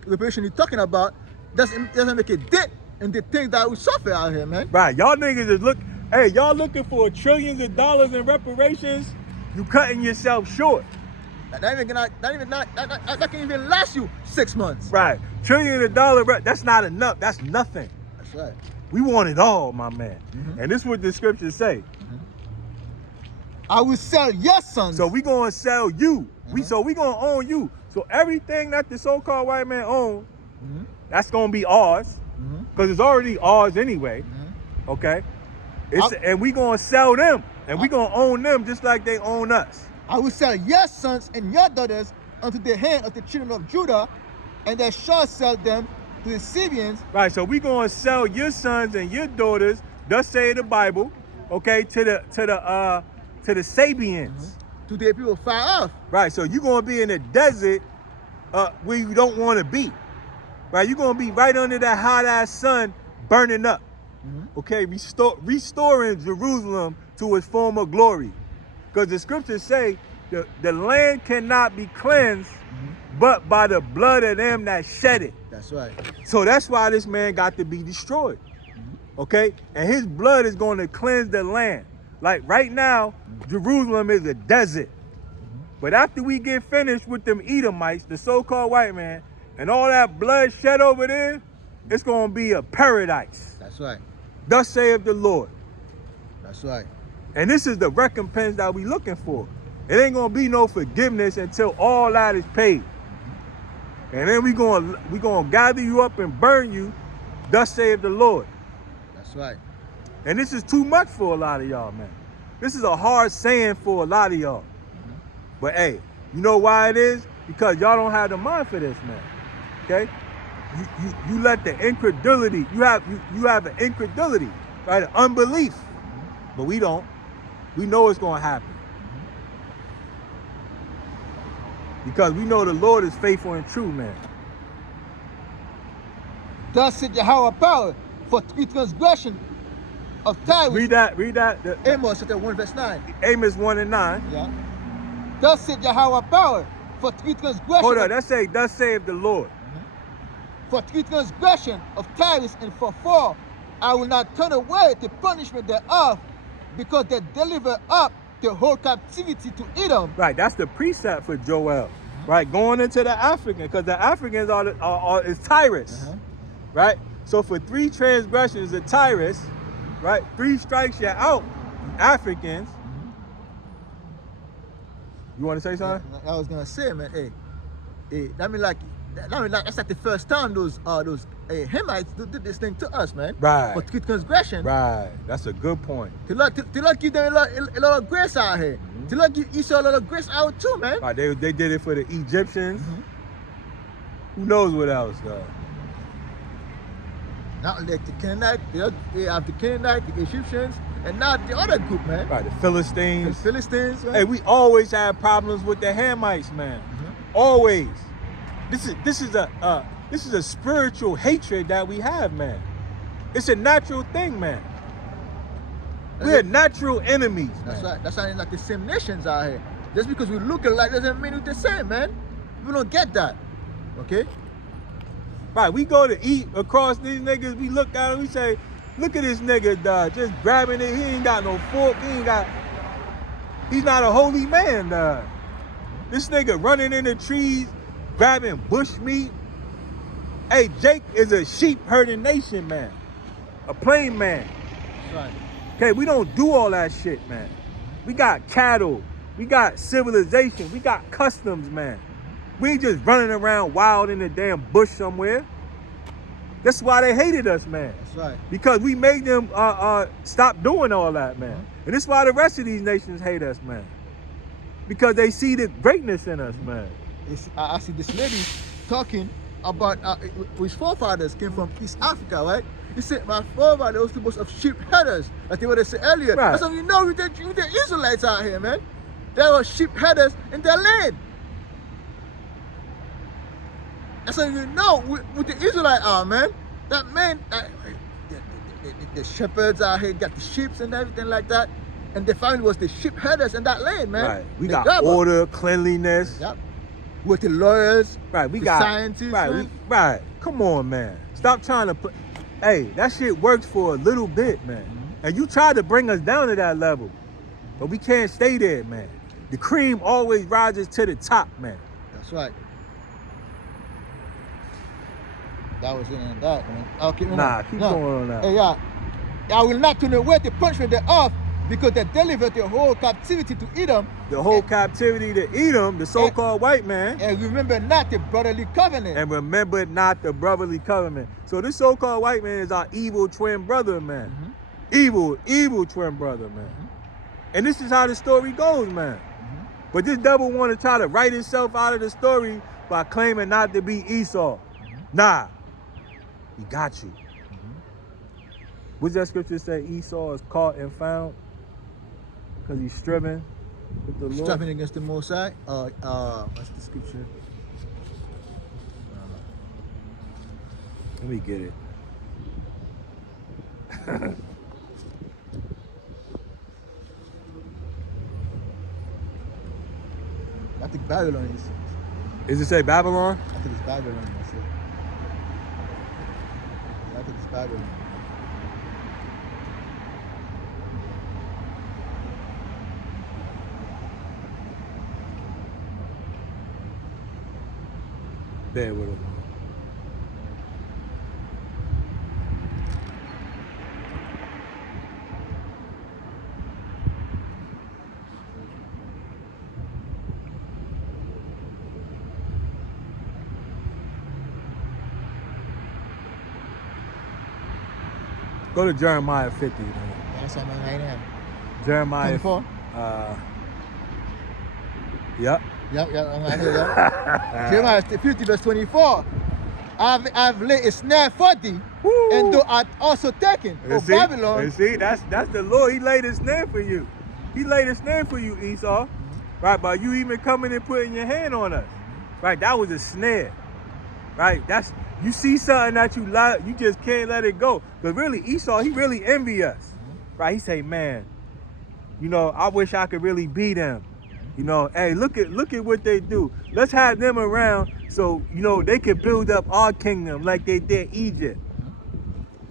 reparation you're talking about doesn't make a dent in the things that we suffer out here, man. Right, y'all niggas is y'all looking for trillions of dollars in reparations, you cutting yourself short. That can even last you 6 months. Right, trillions of dollars, that's not enough, that's nothing. That's right. We want it all, my man. And this is what the scriptures say. I will sell your sons. So we gonna sell you. So we gonna own you. So everything that the so-called white man owns, that's gonna be ours. Because it's already ours anyway. Okay? And we gonna sell them. And we gonna own them just like they own us. I will sell your sons and your daughters unto the hand of the children of Judah, and they shall sell them to the Syrians. Right, so we gonna sell your sons and your daughters, thus say the Bible, okay, to the Sabians. To the people far off. Right, so you're gonna be in a desert where you don't want to be. Right, you're gonna be right under that hot ass sun burning up. Okay, restoring Jerusalem to its former glory. Because the scriptures say the land cannot be cleansed but by the blood of them that shed it. That's right. So that's why this man got to be destroyed. Okay? And his blood is going to cleanse the land. Like right now, Jerusalem is a desert. But after we get finished with them Edomites, the so-called white man, and all that blood shed over there, it's going to be a paradise. That's right. Thus saith the Lord. That's right. And this is the recompense that we looking for. It ain't gonna be no forgiveness until all that is paid. And then we gonna gather you up and burn you, thus saith the Lord. That's right. And this is too much for a lot of y'all, man. This is a hard saying for a lot of y'all. But hey, you know why it is? Because y'all don't have the mind for this, man. Okay? You let the incredulity, you have an incredulity, right? An unbelief. But we don't. We know it's gonna happen. Because we know the Lord is faithful and true, man. Thus said Yahweh power for 3 transgression of Tyrus. Read that. Amos chapter 1 verse 9. Amos 1 and 9. Yeah. Thus said Yahweh power for 3 transgression. Hold on, that say, thus saith the Lord. For 3 transgression of Tyrus and for 4, I will not turn away the punishment thereof, because they deliver up the whole captivity to Edom. Right, that's the precept for Joel. Right, going into the African, because the Africans is Tyrus. Right? So for 3 transgressions of Tyrus, right, 3 strikes you out, Africans. You want to say something? I was gonna say, man, hey, that's like the first time those Hamites did this thing to us, man. Right. For 3 transgression. Right. That's a good point. To Lord give them a lot of grace out here. To Lord give Esau a lot of grace out too, man. Right. They did it for the Egyptians. Who knows what else, though? Not like the Canaanite, they have the Canaanite, the Egyptians, and now the other group, man. Right. The Philistines. The Philistines, man. Hey, we always had problems with the Hamites, man. Always. This is a spiritual hatred that we have, man. It's a natural thing, man. We're natural enemies, man. That's right. That's why like the same nations out here. Just because we look alike doesn't mean we're the same, man. We don't get that. Okay? Right, we go to eat across these niggas, we look at them, we say, look at this nigga, dog, just grabbing it, he ain't got no fork, he's not a holy man, dog. This nigga running in the trees, grabbing bush meat. Hey, Jake is a sheep herding nation, man. A plain man. Right. Okay, we don't do all that shit, man. We got cattle, we got civilization, we got customs, man. We ain't just running around wild in the damn bush somewhere. That's why they hated us, man. That's right. Because we made them stop doing all that, man. And this is why the rest of these nations hate us, man. Because they see the greatness in us, man. I see this lady talking about his forefathers came from East Africa, right? He said, my forefather was the most of sheep herders, like what I said earlier. Right. That's how you know with the Israelites out here, man. They were sheep herders in their land. That's how you know with the Israelites are, man. That man, the shepherds out here got the sheep and everything like that. And the family was the sheep herders in that land, man. Right. We got order, cleanliness. Yep. With the lawyers, right. We the got scientists, right. Right. Come on, man. Stop trying to put. Hey, that shit works for a little bit, man. And you try to bring us down to that level, but we can't stay there, man. The cream always rises to the top, man. That's right. That was in that, man. Okay, keep going on that. Hey, yeah. I will not turn away the punishment thereof, because they delivered the whole captivity to Edom. The whole captivity to Edom, the so-called white man. And remember not the brotherly covenant. And remember not the brotherly covenant. So this so-called white man is our evil twin brother, man. Evil twin brother, man. And this is how the story goes, man. But this devil want to try to write himself out of the story by claiming not to be Esau. Nah. He got you. What's that scripture say? Esau is caught and found because he's striven with the Lord. Striven against the Most High. What's the scripture? Let me get it. I think Babylon is. Is it say Babylon? I think it's Babylon. That's it. Yeah, I think it's Babylon. Bear with him. Go to Jeremiah 50, man. That's what I'm right now. Jeremiah 24? Yep. Yep, I'm right here, yep. Jeremiah 50 verse 24. I've laid a snare for thee, Woo. and thou art also taken, O And see, Babylon. and see, that's the Lord. He laid a snare for you. He laid a snare for you, Esau. Right, by you even coming and putting your hand on us. Right, that was a snare. Right, that's, you see something that you like, you just can't let it go. But really, Esau, he really envy us. Right, he say, man, you know, I wish I could really be them. You know, hey, look at what they do. Let's have them around so, you know, they can build up our kingdom like they did Egypt.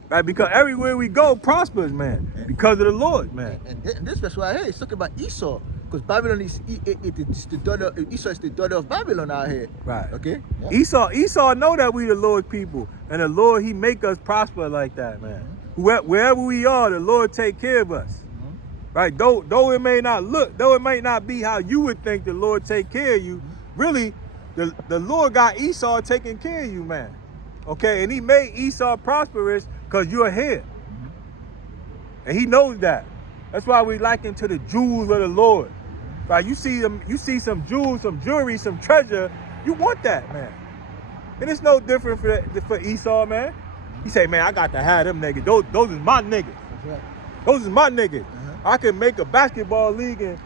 Right, because everywhere we go prospers, man, because of the Lord, man. And this verse right here is talking about Esau, because Babylon is the daughter. Esau is the daughter of Babylon out here. Right. Okay. Yeah. Esau know that we the Lord's people, and the Lord, he make us prosper like that, man. Wherever we are, the Lord take care of us. Right? Though it may not look, though it may not be how you would think the Lord take care of you, really, the Lord got Esau taking care of you, man. Okay, and he made Esau prosperous because you're here. And he knows that. That's why we liken to the jewels of the Lord. Right? You see them, you see some jewels, some jewelry, some treasure, you want that, man. And it's no different for Esau, man. He say, man, I got to have them niggas. Those is my niggas. That's right. Those is my niggas. I could make a basketball league and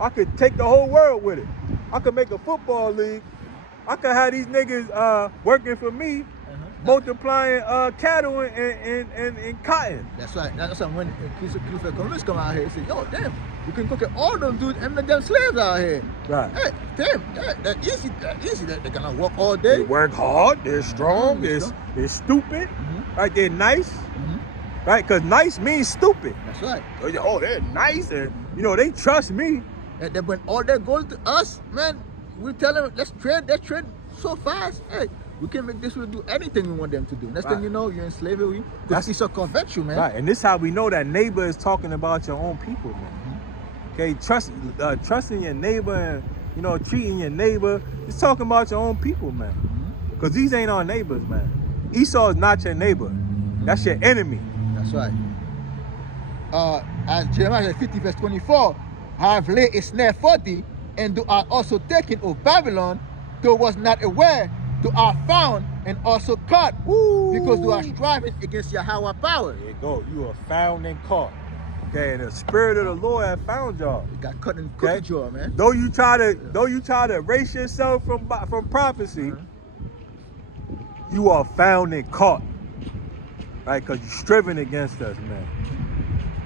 I could take the whole world with it. I could make a football league. I could have these niggas working for me, multiplying cattle and cotton. That's right. That's why when Christopher Columbus come out here, he say, yo, damn, you can look at all them dudes and make them slaves out here. Right. Hey, damn, that's easy. They're gonna work all day. They work hard. They're strong. They're stupid. Right? They're nice. Right? Because nice means stupid. That's right. Oh, they're nice, and you know they trust me. And then when all that goes to us, man, we tell them let's trade. They trade so fast. Hey, we can make this. We'll do anything we want them to do. Next thing you know, you're in slavery. Because it's a convert you, man. Right. And this is how we know that neighbor is talking about your own people, man. Okay, trusting your neighbor and, you know, treating your neighbor. It's talking about your own people, man. Because these ain't our neighbors, man. Esau is not your neighbor. That's your enemy. That's right. As Jeremiah 50 verse 24, I have laid a snare for thee, and thou art also taken, O Babylon, thou was not aware, thou art found and also caught, because thou art striving against Yahweh power. There you go. You are found and caught. Okay, and the spirit of the Lord has found y'all. You got cut in cookie jar, man. Though you try to erase yourself from prophecy, you are found and caught. Right, because you're striven against us, man.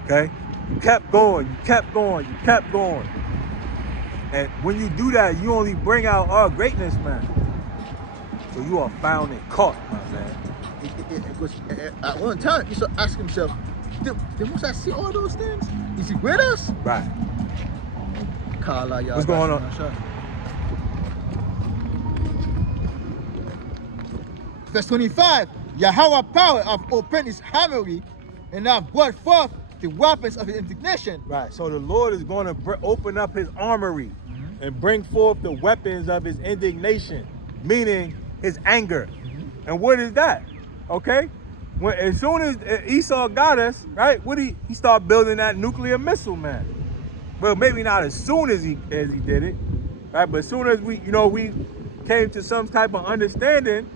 Okay? You kept going, you kept going, you kept going. And when you do that, you only bring out our greatness, man. So you are found and caught, my man. Because at one time, he started asking himself, must I see all those things? Is he with us? Right. What's going on? Verse 25. Yahweh power have opened his armory and have brought forth the weapons of his indignation. Right. So the Lord is going to open up his armory and bring forth the weapons of his indignation, meaning his anger. And what is that? Okay. As soon as Esau got us, right? He started building that nuclear missile, man. Well, maybe not as soon as he did it, right? But as soon as we came to some type of understanding.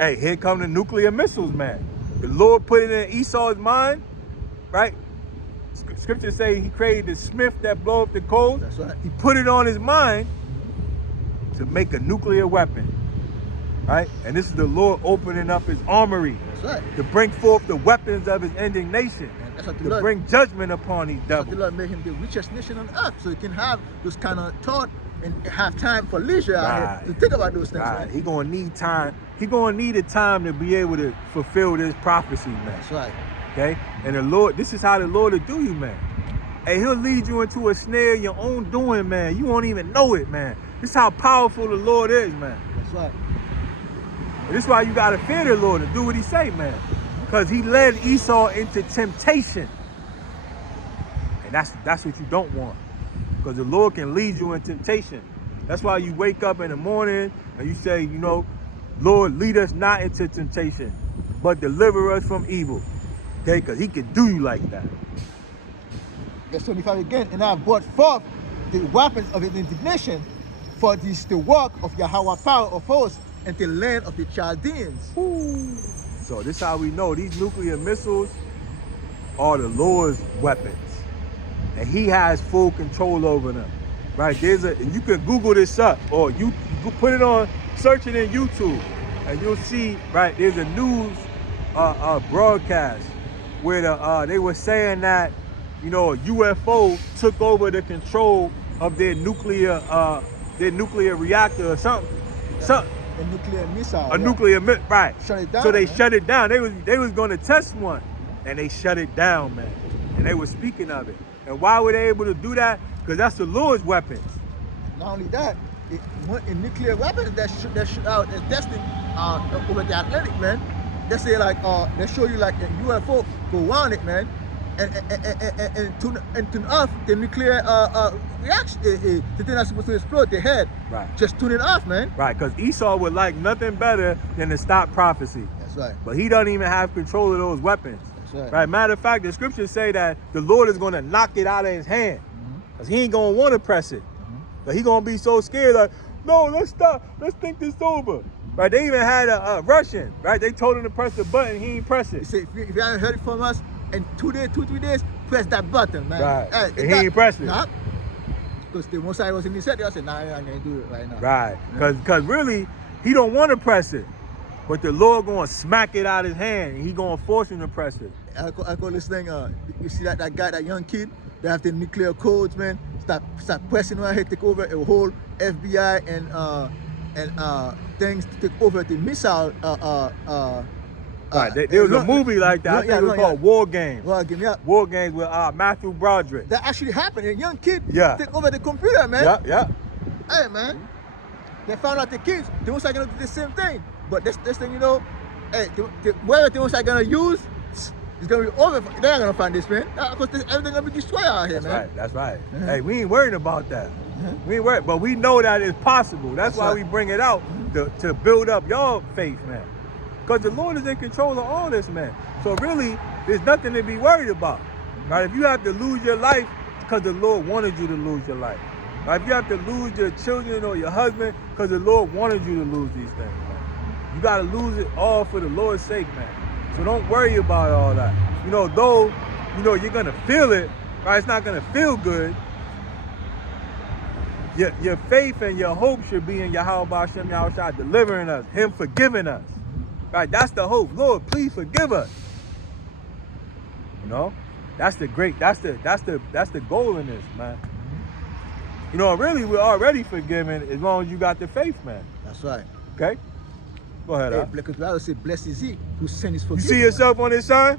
Hey, here come the nuclear missiles, man. The Lord put it in Esau's mind, right? Scripture say he created the smith that blow up the coals. That's right. He put it on his mind to make a nuclear weapon, right? And this is the Lord opening up his armory. That's right. To bring forth the weapons of his indignation. That's what to bring judgment upon these devils. The Lord made him the richest nation on earth, so he can have those kind of thought and have time for leisure out here to think about those things. Right. He gonna need time. He gonna need a time to be able to fulfill this prophecy, man. That's right. Okay? And the Lord, this is how the Lord will do you, man. Hey, he'll lead you into a snare of your own doing, man. You won't even know it, man. This is how powerful the Lord is, man. That's right. And this is why you gotta fear the Lord and do what he say, man. Because he led Esau into temptation. And that's what you don't want. Because the Lord can lead you in temptation. That's why you wake up in the morning and you say, Lord, lead us not into temptation, but deliver us from evil. Okay, because he can do you like that. Verse 25 again, and I have brought forth the weapons of his indignation for this the work of Yahweh power of hosts and the land of the Chaldeans. So this is how we know these nuclear missiles are the Lord's weapons. And he has full control over them. Right? And you can Google this up, or you put it on, search it in YouTube, and you'll see, right, there's a news broadcast where they were saying that, you know, a UFO took over the control of their nuclear reactor or something. A nuclear missile. Right. Shut it down. So they man. shut it down. They was going to test one, and they shut it down, man. And they were speaking of it. And why were they able to do that? Because that's the Lord's weapons. Not only that, a nuclear weapon that shoot out is destined over the Atlantic, man. They say like they show you like a UFO go around it, man, and tune off the nuclear reaction. The thing that's supposed to explode, the head. Right. Just tune it off, man. Right, because Esau would like nothing better than to stop prophecy. That's right. But he doesn't even have control of those weapons. That's right. Right. Matter of fact, the scriptures say that the Lord is going to knock it out of his hand. Because he ain't going to want to press it. But he going to be so scared, like, no, let's stop. Let's think this over. Right, they even had a Russian, right? They told him to press the button, he ain't press it. He said, if you haven't heard it from us in 2 days, 3 days, press that button, man. Right. Hey, And he ain't pressed it. Nah. Because the most I was in his head, I said, nah, I'm going to do it right now. Right, because really, he don't want to press it. But the Lord going to smack it out his hand, and he going to force him to press it. I call this thing, you see that guy, that young kid, they have the nuclear codes, man. Start pressing right here, take over a whole FBI and things to take over the missile. Right, there was a movie like that. I think it was called War Games. Well, give me up. War Games with Matthew Broderick. That actually happened. A young kid take over the computer, man. Yeah. Hey, man. They found out the kids, they was gonna do the same thing. But this thing, you know, hey, whatever they was gonna use, it's gonna be over. They're not gonna find this, man. Because everything gonna be destroyed out here, man. That's right. Hey, we ain't worried about that. We ain't worried, but we know that it's possible. That's why we bring it out to build up your faith, man. Because the Lord is in control of all this, man. So really, there's nothing to be worried about. Right? If you have to lose your life, it's because the Lord wanted you to lose your life. Right? If you have to lose your children or your husband, because the Lord wanted you to lose these things, man. You got to lose it all for the Lord's sake, man. So don't worry about all that. You know, though, you know, you're going to feel it, right? It's not going to feel good. Your faith and your hope should be in Yahweh Hashem Yahushua delivering us, him forgiving us. Right? That's the hope. Lord, please forgive us. You know? That's the goal in this, man. You know, really, we're already forgiven as long as you got the faith, man. That's right. Okay? Go ahead, hey, because the Bible says, blessed is he whose sin is forgiven. You see yourself on this sign?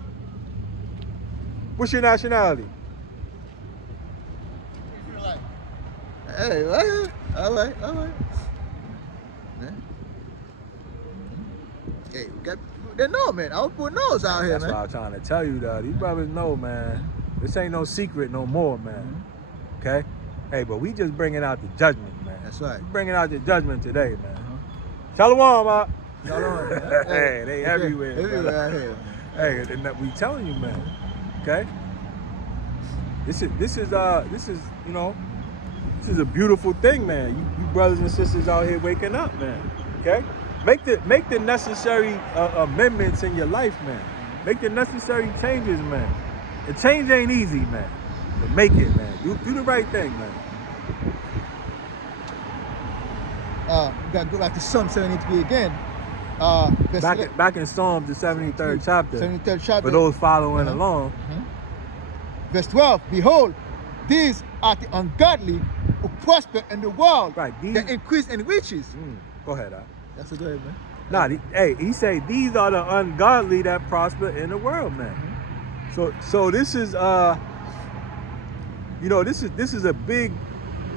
What's your nationality? Hey, all right. Yeah. Hey, they know, man. Our people knows out here, That's man. what I'm trying to tell you, though. These brothers know, man. This ain't no secret no more, man. Okay? Hey, but we just bringing out the judgment, man. That's right. We bringing out the judgment today, man. Shalom, man. Shalom, man. Hey, they everywhere. Everywhere out here. Hey, and we telling you, man. Okay? This is you know, this is a beautiful thing, man. You brothers and sisters out here waking up, man. Okay? Make the necessary amendments in your life, man. Make the necessary changes, man. The change ain't easy, man. But make it, man. Do the right thing, man. We gotta go back to Psalm 73 again. Back in Psalms, the 73rd chapter. 73rd chapter. For those following along. Verse 12. Behold, these are the ungodly who prosper in the world. Right. They increase in riches. Go ahead, That's a good, man. Nah, he say these are the ungodly that prosper in the world, man. So this is you know, this is a big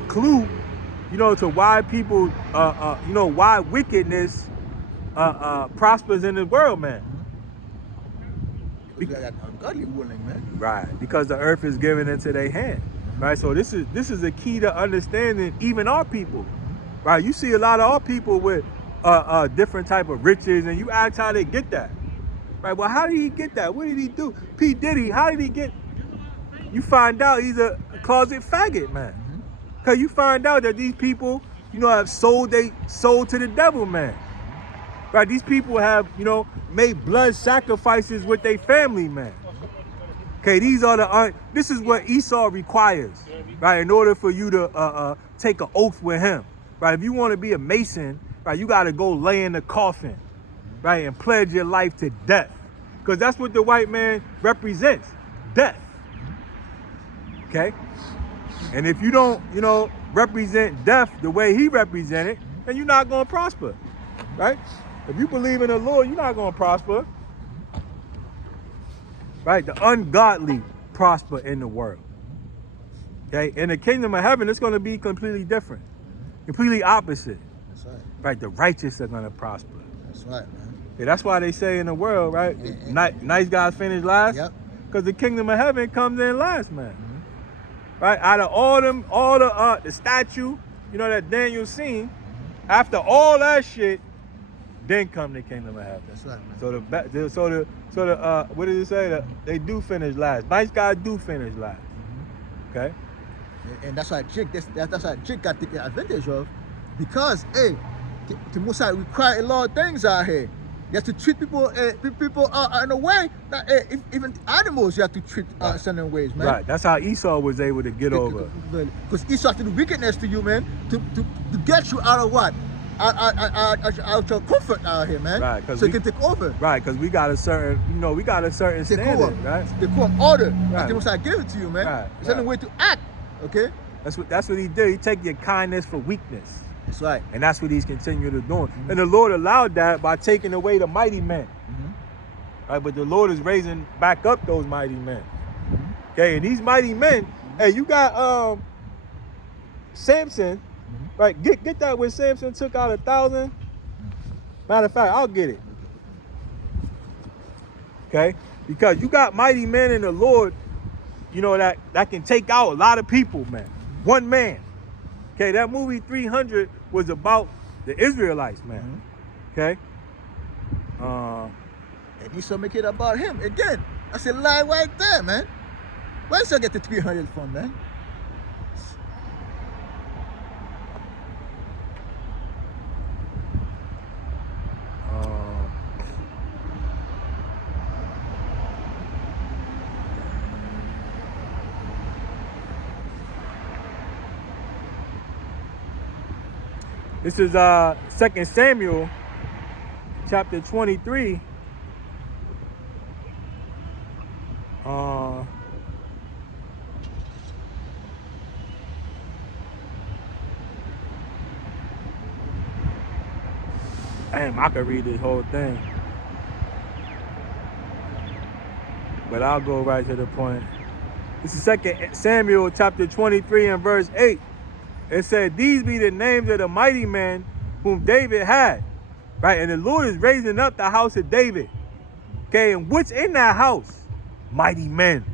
clue, you know, to why people you know, why wickedness prospers in the world, man. Because that ungodly ruling, man. Right, because the earth is given into their hand. Right, so this is a key to understanding even our people. Right, you see a lot of our people with different type of riches, and you ask how they get that. Right, well, how did he get that? What did he do? P. Diddy, how did he get? You find out he's a closet faggot, man. Because you find out that these people, have sold to the devil, man. Right, these people have, made blood sacrifices with their family, man. Okay, these are this is what Esau requires, right, in order for you to take an oath with him. Right, if you want to be a Mason, right, you got to go lay in the coffin, right, and pledge your life to death. Because that's what the white man represents, death. Okay? And if you don't, represent death the way he represented, then you're not going to prosper, right? If you believe in the Lord, you're not going to prosper. Right? The ungodly prosper in the world. Okay? In the kingdom of heaven, it's going to be completely different. Completely opposite. That's right. Right? The righteous are going to prosper. That's right, man. Okay, that's why they say in the world, right? Nice guys finish last. Yep. Because the kingdom of heaven comes in last, man. Right? Out of all the statue, that Daniel seen, after all that shit, then come the kingdom of heaven. That's right, man. So the what did it say? They do finish last. Nice guys do finish last. Okay? And that's why Jake, that's why Jake got taken advantage of, because the Most High require a lot of things out here. You have to treat people in a way that even animals you have to treat certain ways, man. Right. That's how Esau was able to get over. Because Esau had to do wickedness to you, man, to get you out of what? Out your comfort out here, man. Right. So you can take over. Right. Because we got a certain, standard, right? They call them order. Right. That's the Most High give it to you, man. Right. It's a way to act. Okay. That's what he did. He take your kindness for weakness. That's right. And that's what he's continued to do. And the Lord allowed that by taking away the mighty men. Right, but the Lord is raising back up those mighty men. Okay, and these mighty men, hey, you got Samson, right? Get that when Samson took out 1,000. Matter of fact, I'll get it. Okay? Because you got mighty men in the Lord, that can take out a lot of people, man. One man. Okay, that movie 300 was about the Israelites, man. Okay? And Esau make it about him. Again, that's a lie right there, man. Where's Esau get the 300 from, man? This is 2 Samuel chapter 23. Damn, I could read this whole thing. But I'll go right to the point. This is 2 Samuel chapter 23 and verse 8. It said, these be the names of the mighty men whom David had. Right? And the Lord is raising up the house of David. Okay, and what's in that house? Mighty men.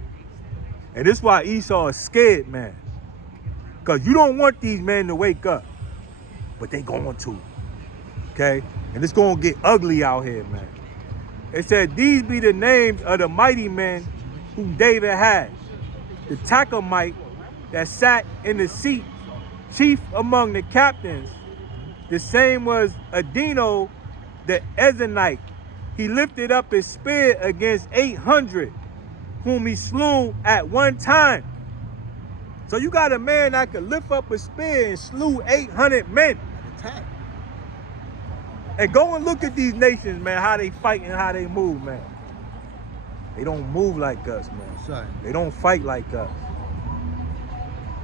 And this is why Esau is scared, man. Because you don't want these men to wake up. But they going to. Okay? And it's going to get ugly out here, man. It said, these be the names of the mighty men whom David had. The Tachomite that sat in the seat, chief among the captains. The same was Adino the Ezonite. He lifted up his spear against 800, whom he slew at one time. So you got a man that could lift up a spear and slew 800 men. At a time. And go and look at these nations, man, how they fight and how they move, man. They don't move like us, man. Sorry. They don't fight like us.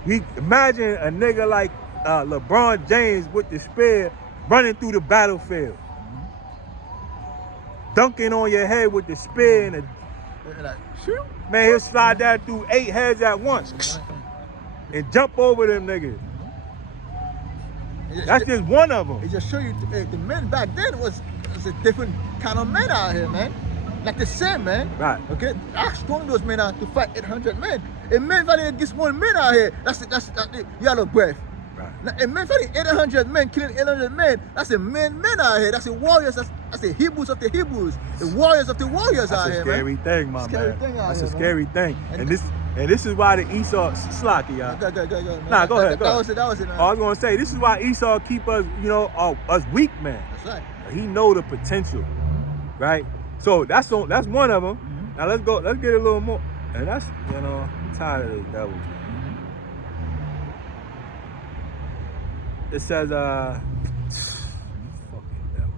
We imagine a nigga like LeBron James with the spear running through the battlefield. Dunking on your head with the spear and Like, shoot. man, he'll slide that through 8 heads at once and jump over them niggas. That's just one of them. It just show you the men back then was a different kind of men out here, man. Like the same, man. Right. Okay? How strong those men are to fight 800 men. A man fighting against 1 man out here, that's you out of breath. Right. Now, a man fighting 800 men, killing 800 men, that's a man out here. That's a warriors. I say Hebrews of the Hebrews, the warriors of the warriors out That's a here, scary man. thing, my Scary man. thing out That's here, a man. scary thing. And this is why the Esau Slocky, y'all. Go, man. Nah, go ahead. That was it, man. I was gonna say this is why Esau keep us, us weak, man. That's right. He know the potential, right? So that's one of them. Now let's go. Let's get a little more. And that's I'm tired of this devil. It says fucking devil.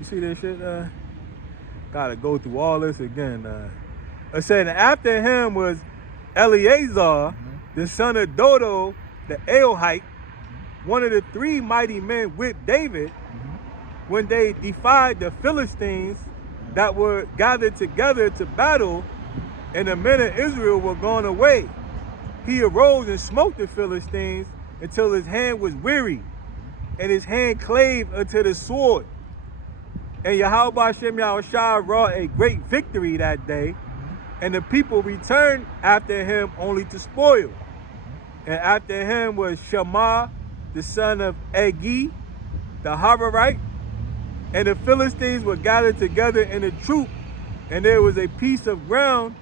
You see this shit? Gotta go through all this again. It said after him was Eleazar, the son of Dodo, the Aelhite, one of the three mighty men with David, when they defied the Philistines that were gathered together to battle, and the men of Israel were gone away. He arose and smote the Philistines until his hand was weary, and his hand clave unto the sword. And Yahweh Shem Yahushua wrought a great victory that day, and the people returned after him only to spoil. And after him was Shammah, the son of Agi, the Hararite. And the Philistines were gathered together in a troop, and there was a piece of ground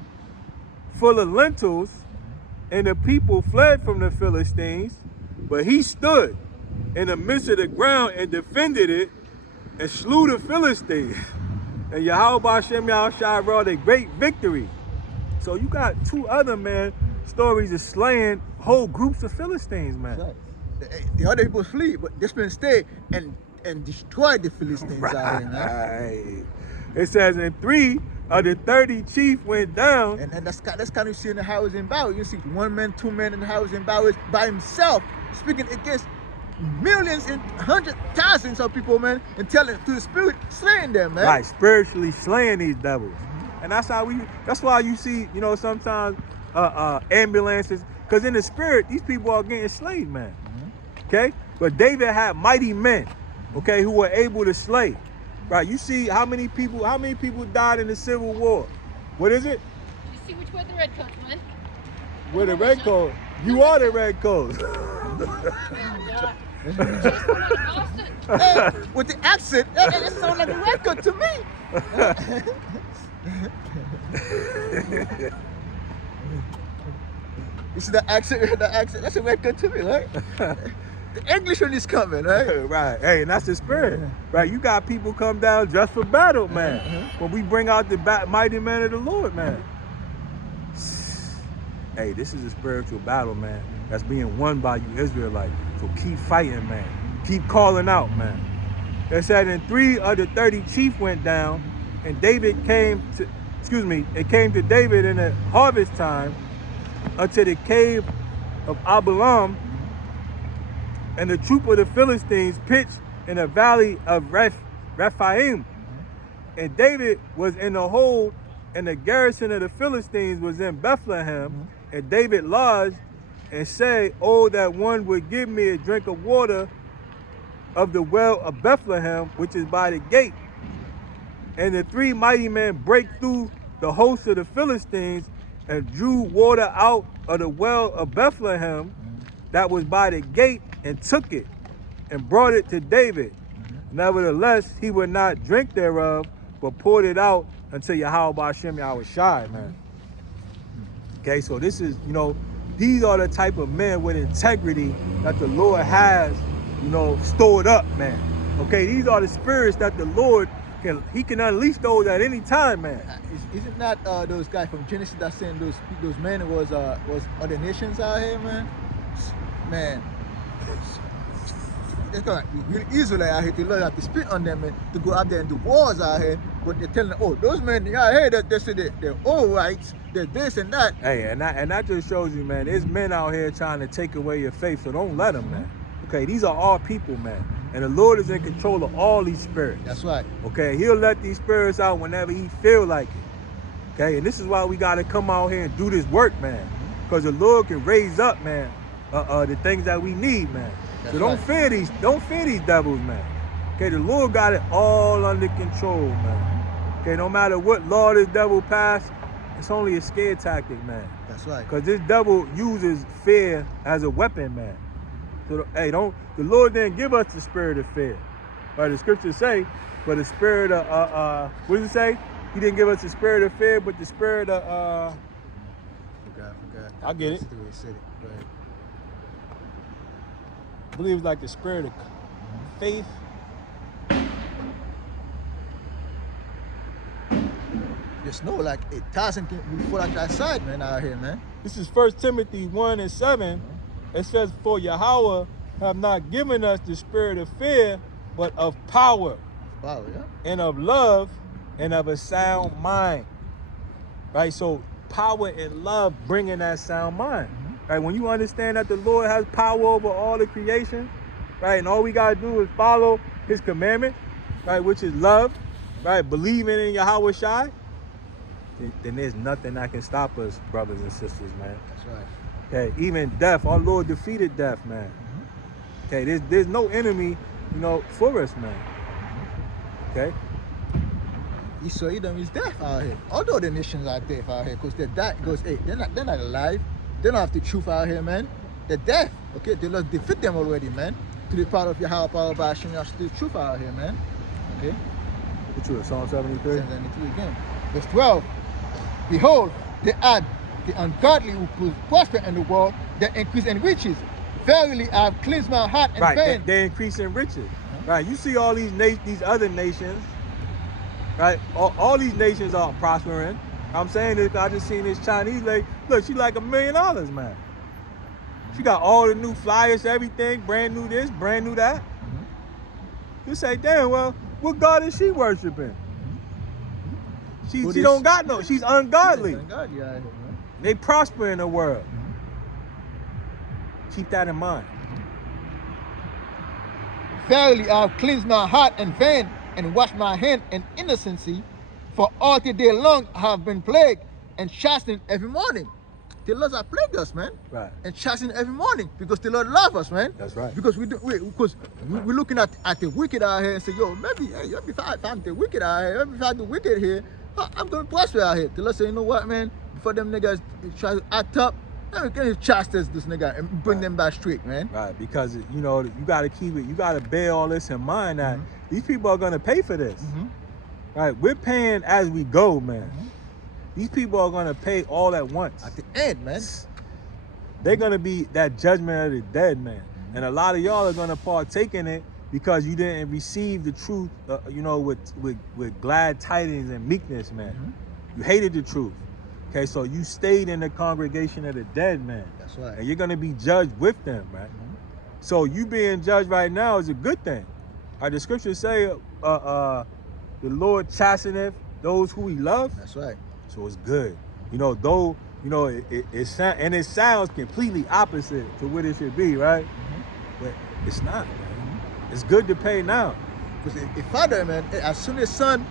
full of lentils, and the people fled from the Philistines. But he stood in the midst of the ground and defended it, and slew the Philistines. And Yahweh Shem Yahushua wrought a great victory. So you got two other, man, stories of slaying whole groups of Philistines, man. Right. The other people flee, but this man stay and destroy the Philistines out here, man. It says, and 3 of the 30 chief went down. And that's kind of you see in the housing battle. You see 1 man, 2 men in the housing battle by himself, speaking against millions and hundreds, thousands of people, man, and telling through the spirit, slaying them, man. Right, spiritually slaying these devils. And that's why you see, sometimes ambulances, because in the spirit, these people are getting slayed, man. Okay? But David had mighty men, okay, who were able to slay. Right, you see how many people died in the Civil War? What is it? You see which way the red coats went? Where the red coat? You are the red coat. Hey, with the accent, it sounds like a record to me. You see the accent, that's a record to me, right? The Englishman is coming, right? Right. Hey, and that's the spirit. Right. You got people come down just for battle, man. When we bring out the mighty man of the Lord, man. Hey, this is a spiritual battle, man. That's being won by you Israelites. So keep fighting, man. Keep calling out, man. It said, and 3 of the 30 chief went down, and it came to David in the harvest time unto the cave of Adullam, and the troop of the Philistines pitched in the valley of Rephaim. And David was in the hold, and the garrison of the Philistines was in Bethlehem. And David lodged and said, oh, that one would give me a drink of water of the well of Bethlehem, which is by the gate. And the 3 mighty men brake through the host of the Philistines and drew water out of the well of Bethlehem that was by the gate, and took it and brought it to David. Nevertheless, he would not drink thereof, but poured it out until Yahweh Shem Yahushua, man. Okay, so this is, these are the type of men with integrity that the Lord has, stored up, man. Okay, these are the spirits that the Lord can unleash those at any time, man. Isn't that those guys from Genesis that saying those men was other nations out here, man? Man, it's gonna be really easy out here to learn how to spit on them, man, to go out there and do wars out here. But they're telling them, oh, those men out here that they say they're all rights, they're this and that. Hey, and that just shows you, man, there's men out here trying to take away your faith, so don't let them, man. Okay, these are all people, man. And the Lord is in control of all these spirits. That's right. Okay, he'll let these spirits out whenever he feel like it. Okay, and this is why we got to come out here and do this work, man. Because the Lord can raise up, man, the things that we need, man. That's so don't fear these devils, man. Okay, the Lord got it all under control, man. Okay, no matter what law this devil passed, it's only a scare tactic, man. That's right. Because this devil uses fear as a weapon, man. So, hey, the Lord didn't give us the spirit of fear. Right? The scriptures say, but the spirit of, what does it say? He didn't give us the spirit of fear, but the spirit of, Forgot. I get it. That's the way he said it. Right. I believe it's like the spirit of faith. Just know, like 1,000 will fall at that side, man, out here, man. This is 1 Timothy 1:7. It says, for Yahweh have not given us the spirit of fear, but of power Wow, yeah. and of love and of a sound mind. Right? So power and love bringing that sound mind. Right? When you understand that the Lord has power over all the creation, right? And all we gotta do is follow his commandment, right? Which is love, right? Believing in Yahweh Shai, then there's nothing that can stop us, brothers and sisters, man. That's right. Okay, even death, our Lord defeated death, man. Okay, there's no enemy, for us, man. Okay? Esau Edom is death out here. All the other nations are death out here because they're not alive. They don't have the truth out here, man. They're deaf. Okay, the Lord defeat them already, man. To the power of Yahweh, power by Hashem, us the truth out here, man. Okay? What you Psalm 73? 73 again. Verse 12. Behold, they add the ungodly who prosper in the world, that increase in riches. Verily, I have cleansed my heart and Right, vein. they increase in riches. Right, you see all these other nations, right? All these nations are prospering. I'm saying this, I just seen this Chinese lady. Look, she like $1 million, man. She got all the new flyers, everything, brand new this, brand new that. You say, damn, well, what God is she worshiping? She don't got no, she's ungodly. Ungodly out here, man. They prosper in the world. Keep that in mind. Verily, I have cleansed my heart and vein, and washed my hand in innocency. For all the day long I have been plagued and chastened every morning. The Lord has plagued us, man. Right. And chastened every morning because the Lord loves us, man. That's right. Because we're looking at the wicked out here and say, yo, maybe if I'm the wicked out here, maybe if I'm the wicked here, I'm going to prosper out here. The Lord say, you know what, man? Before them niggas try to act up, let me get his chastise this nigga and bring them back straight, man. Right, because you got to keep it. You got to bear all this in mind that these people are going to pay for this. Right, we're paying as we go, man. These people are going to pay all at once. At the end, man. They're going to be that judgment of the dead, man. And a lot of y'all are going to partake in it because you didn't receive the truth, with glad tidings and meekness, man. You hated the truth. Okay, so you stayed in the congregation of the dead, man. That's right. And you're going to be judged with them, man. So you being judged right now is a good thing. The scriptures say, the Lord chasteneth those who he loves. That's right. So it's good. It sounds completely opposite to what it should be, right? But it's not, man. It's good to pay now. Because a father, man, as soon as son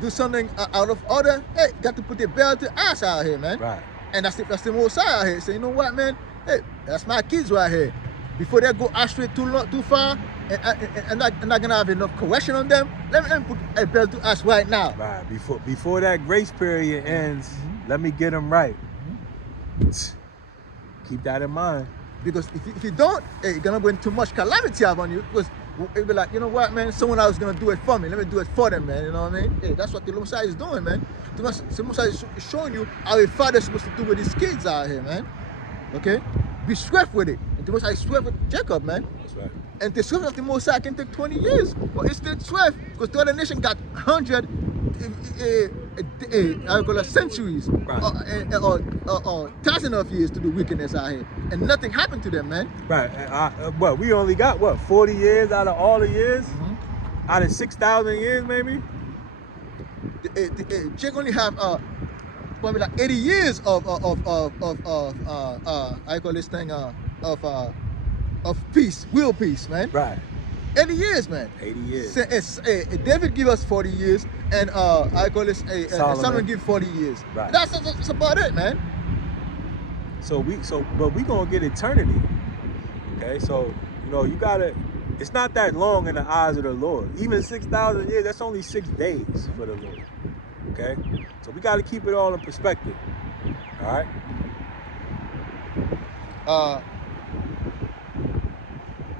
do something out of order, hey, got to put the belt to ass out here, man. Right. And that's the most side out here. So you know what, man? Hey, that's my kids right here. Before they go astray too far, and not gonna have enough correction on them, let me put a belt to us right now. Right. Before that grace period ends, let me get them right. Keep that in mind. Because if you don't, hey, you're gonna bring too much calamity upon you. Because it'll be like, you know what, man? Someone else is gonna do it for me. Let me do it for them, man. You know what I mean? Hey, that's what the Messiah is doing, man. The Messiah is showing you how a father is supposed to do with his kids out here, man. Okay? Be swift with it. And the Messiah is swift with Jacob, man. That's right. And the swift of the Messiah can take 20 years, but it's still swift because the other nation got 100 centuries or thousands of years to do wickedness out here, and nothing happened to them, man. Right. We only got 40 years out of all the years? Out of 6,000 years, maybe? Jake only have probably like 80 years of I call this thing of peace, real peace, man. Right. 80 years, man. 80 years. David give us 40 years, and I call this Solomon give 40 years. Right. That's about it, man. But we gonna get eternity. Okay, so you gotta. It's not that long in the eyes of the Lord. Even 6,000 years, that's only 6 days for the Lord. Okay? So we got to keep it all in perspective. All right?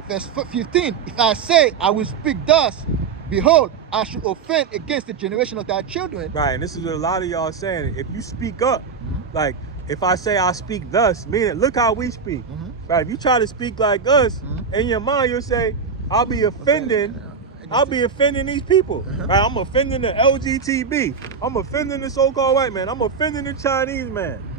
Verse 15, if I say I will speak thus, behold, I should offend against the generation of thy children. Right, and this is what a lot of y'all saying. If you speak up, like if I say I speak thus, meaning look how we speak. Right, if you try to speak like us, in your mind you'll say, I'll be offending these people. Right, I'm offending the LGTB. I'm offending the so-called white man. I'm offending the Chinese man.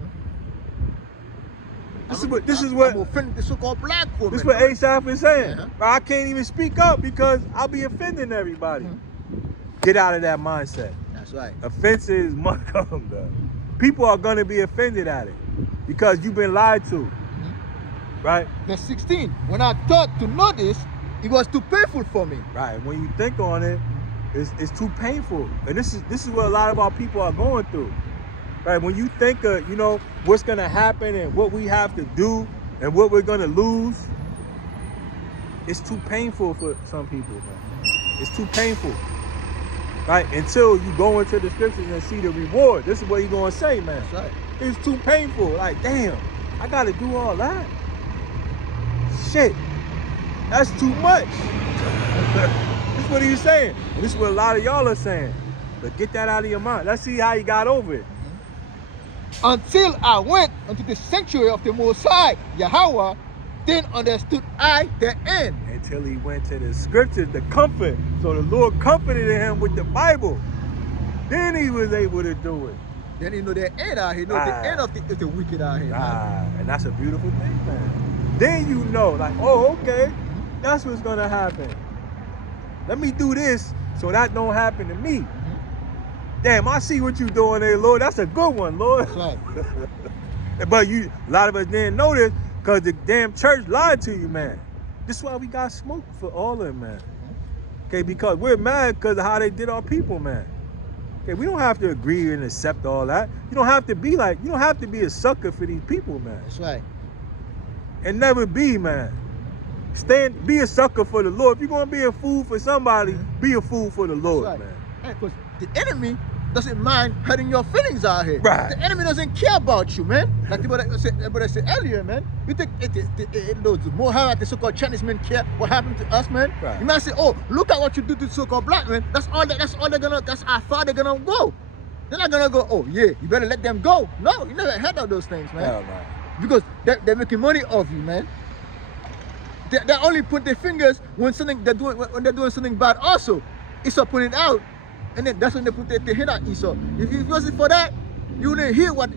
This is what I'm offending the so-called black woman. This is what Asaph is saying. Uh-huh. Right, I can't even speak up because I'll be offending everybody. Get out of that mindset. That's right. Offenses must come, though. People are going to be offended at it because you've been lied to. Right? Verse 16, when I thought to know this, it was too painful for me. Right. When you think on it, it's too painful. And this is what a lot of our people are going through. Right? When you think of, what's going to happen and what we have to do and what we're going to lose, it's too painful for some people, man. It's too painful. Right? Until you go into the scriptures and see the reward. This is what he's going to say, man. That's right. It's too painful. Like, damn, I got to do all that? Shit. That's too much. This is what he's saying. And this is what a lot of y'all are saying. But get that out of your mind. Let's see how he got over it. Until I went unto the sanctuary of the Most High, Yahweh, then understood I the end. Until he went to the scriptures, the comfort. So the Lord comforted him with the Bible. Then he was able to do it. Then you know the end out here. The end of the wicked out here. And that's a beautiful thing, man. Then you know, like, oh, okay, that's what's gonna happen. Let me do this so that don't happen to me. Damn, I see what you doing there, Lord. That's a good one, Lord. That's right. But a lot of us didn't know this because the damn church lied to you, man. This is why we got smoked for all of them, man. Okay, because we're mad because of how they did our people, man. Okay, we don't have to agree and accept all that. You don't have to be a sucker for these people, man. That's right. And never be, man. Be a sucker for the Lord. If you're gonna be a fool for somebody, be a fool for the Lord, right. man. Because the enemy doesn't mind hurting your feelings out here. Right. The enemy doesn't care about you, man. Like the brother said earlier, man. You think those Mohammed, the so-called Chinese men care what happened to us, man? Right. You might say, oh, look at what you do to the so-called black man. That's how far they're gonna go. They're not gonna go, oh yeah, you better let them go. No, you never heard of those things, man. Hell no. Because they're making money off you, man. They only put their fingers when they're doing something bad also. Esau put it out. And then that's when they put their hit at Esau. If it wasn't for that, you wouldn't hear what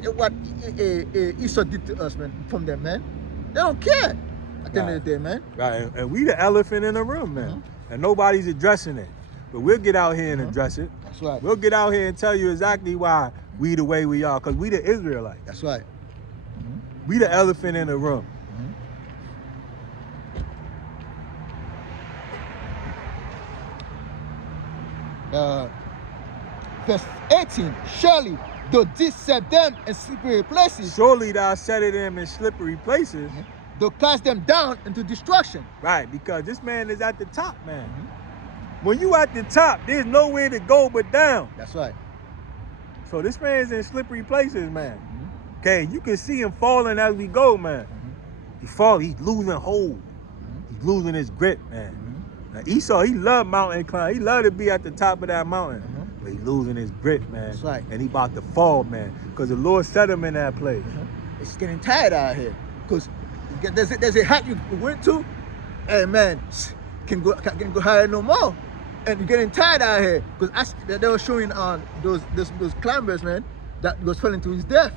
Esau did to us, man, from them, man. They don't care at the end of the day, man. Right, and we the elephant in the room, man. And nobody's addressing it. But we'll get out here and address it. That's right. We'll get out here and tell you exactly why we the way we are, because we the Israelites. That's right. We the elephant in the room. Verse 18, surely though this set them in slippery places, Surely thou setting them in slippery places. thou cast them down into destruction. Right, because this man is at the top, man. When you at the top, there's nowhere to go but down. That's right. So this man's in slippery places, man. Okay, you can see him falling as we go, man. He's losing hold. He's losing his grip, man. Now Esau, he loved mountain climb. He loved to be at the top of that mountain. But he's losing his grip, man. That's right. And he about to fall, man. Because the Lord set him in that place. It's getting tired out here. Because there's a height you went to, and man, can't go higher no more. And you're getting tired out here. Because they were showing on those climbers, man, that was falling to his death.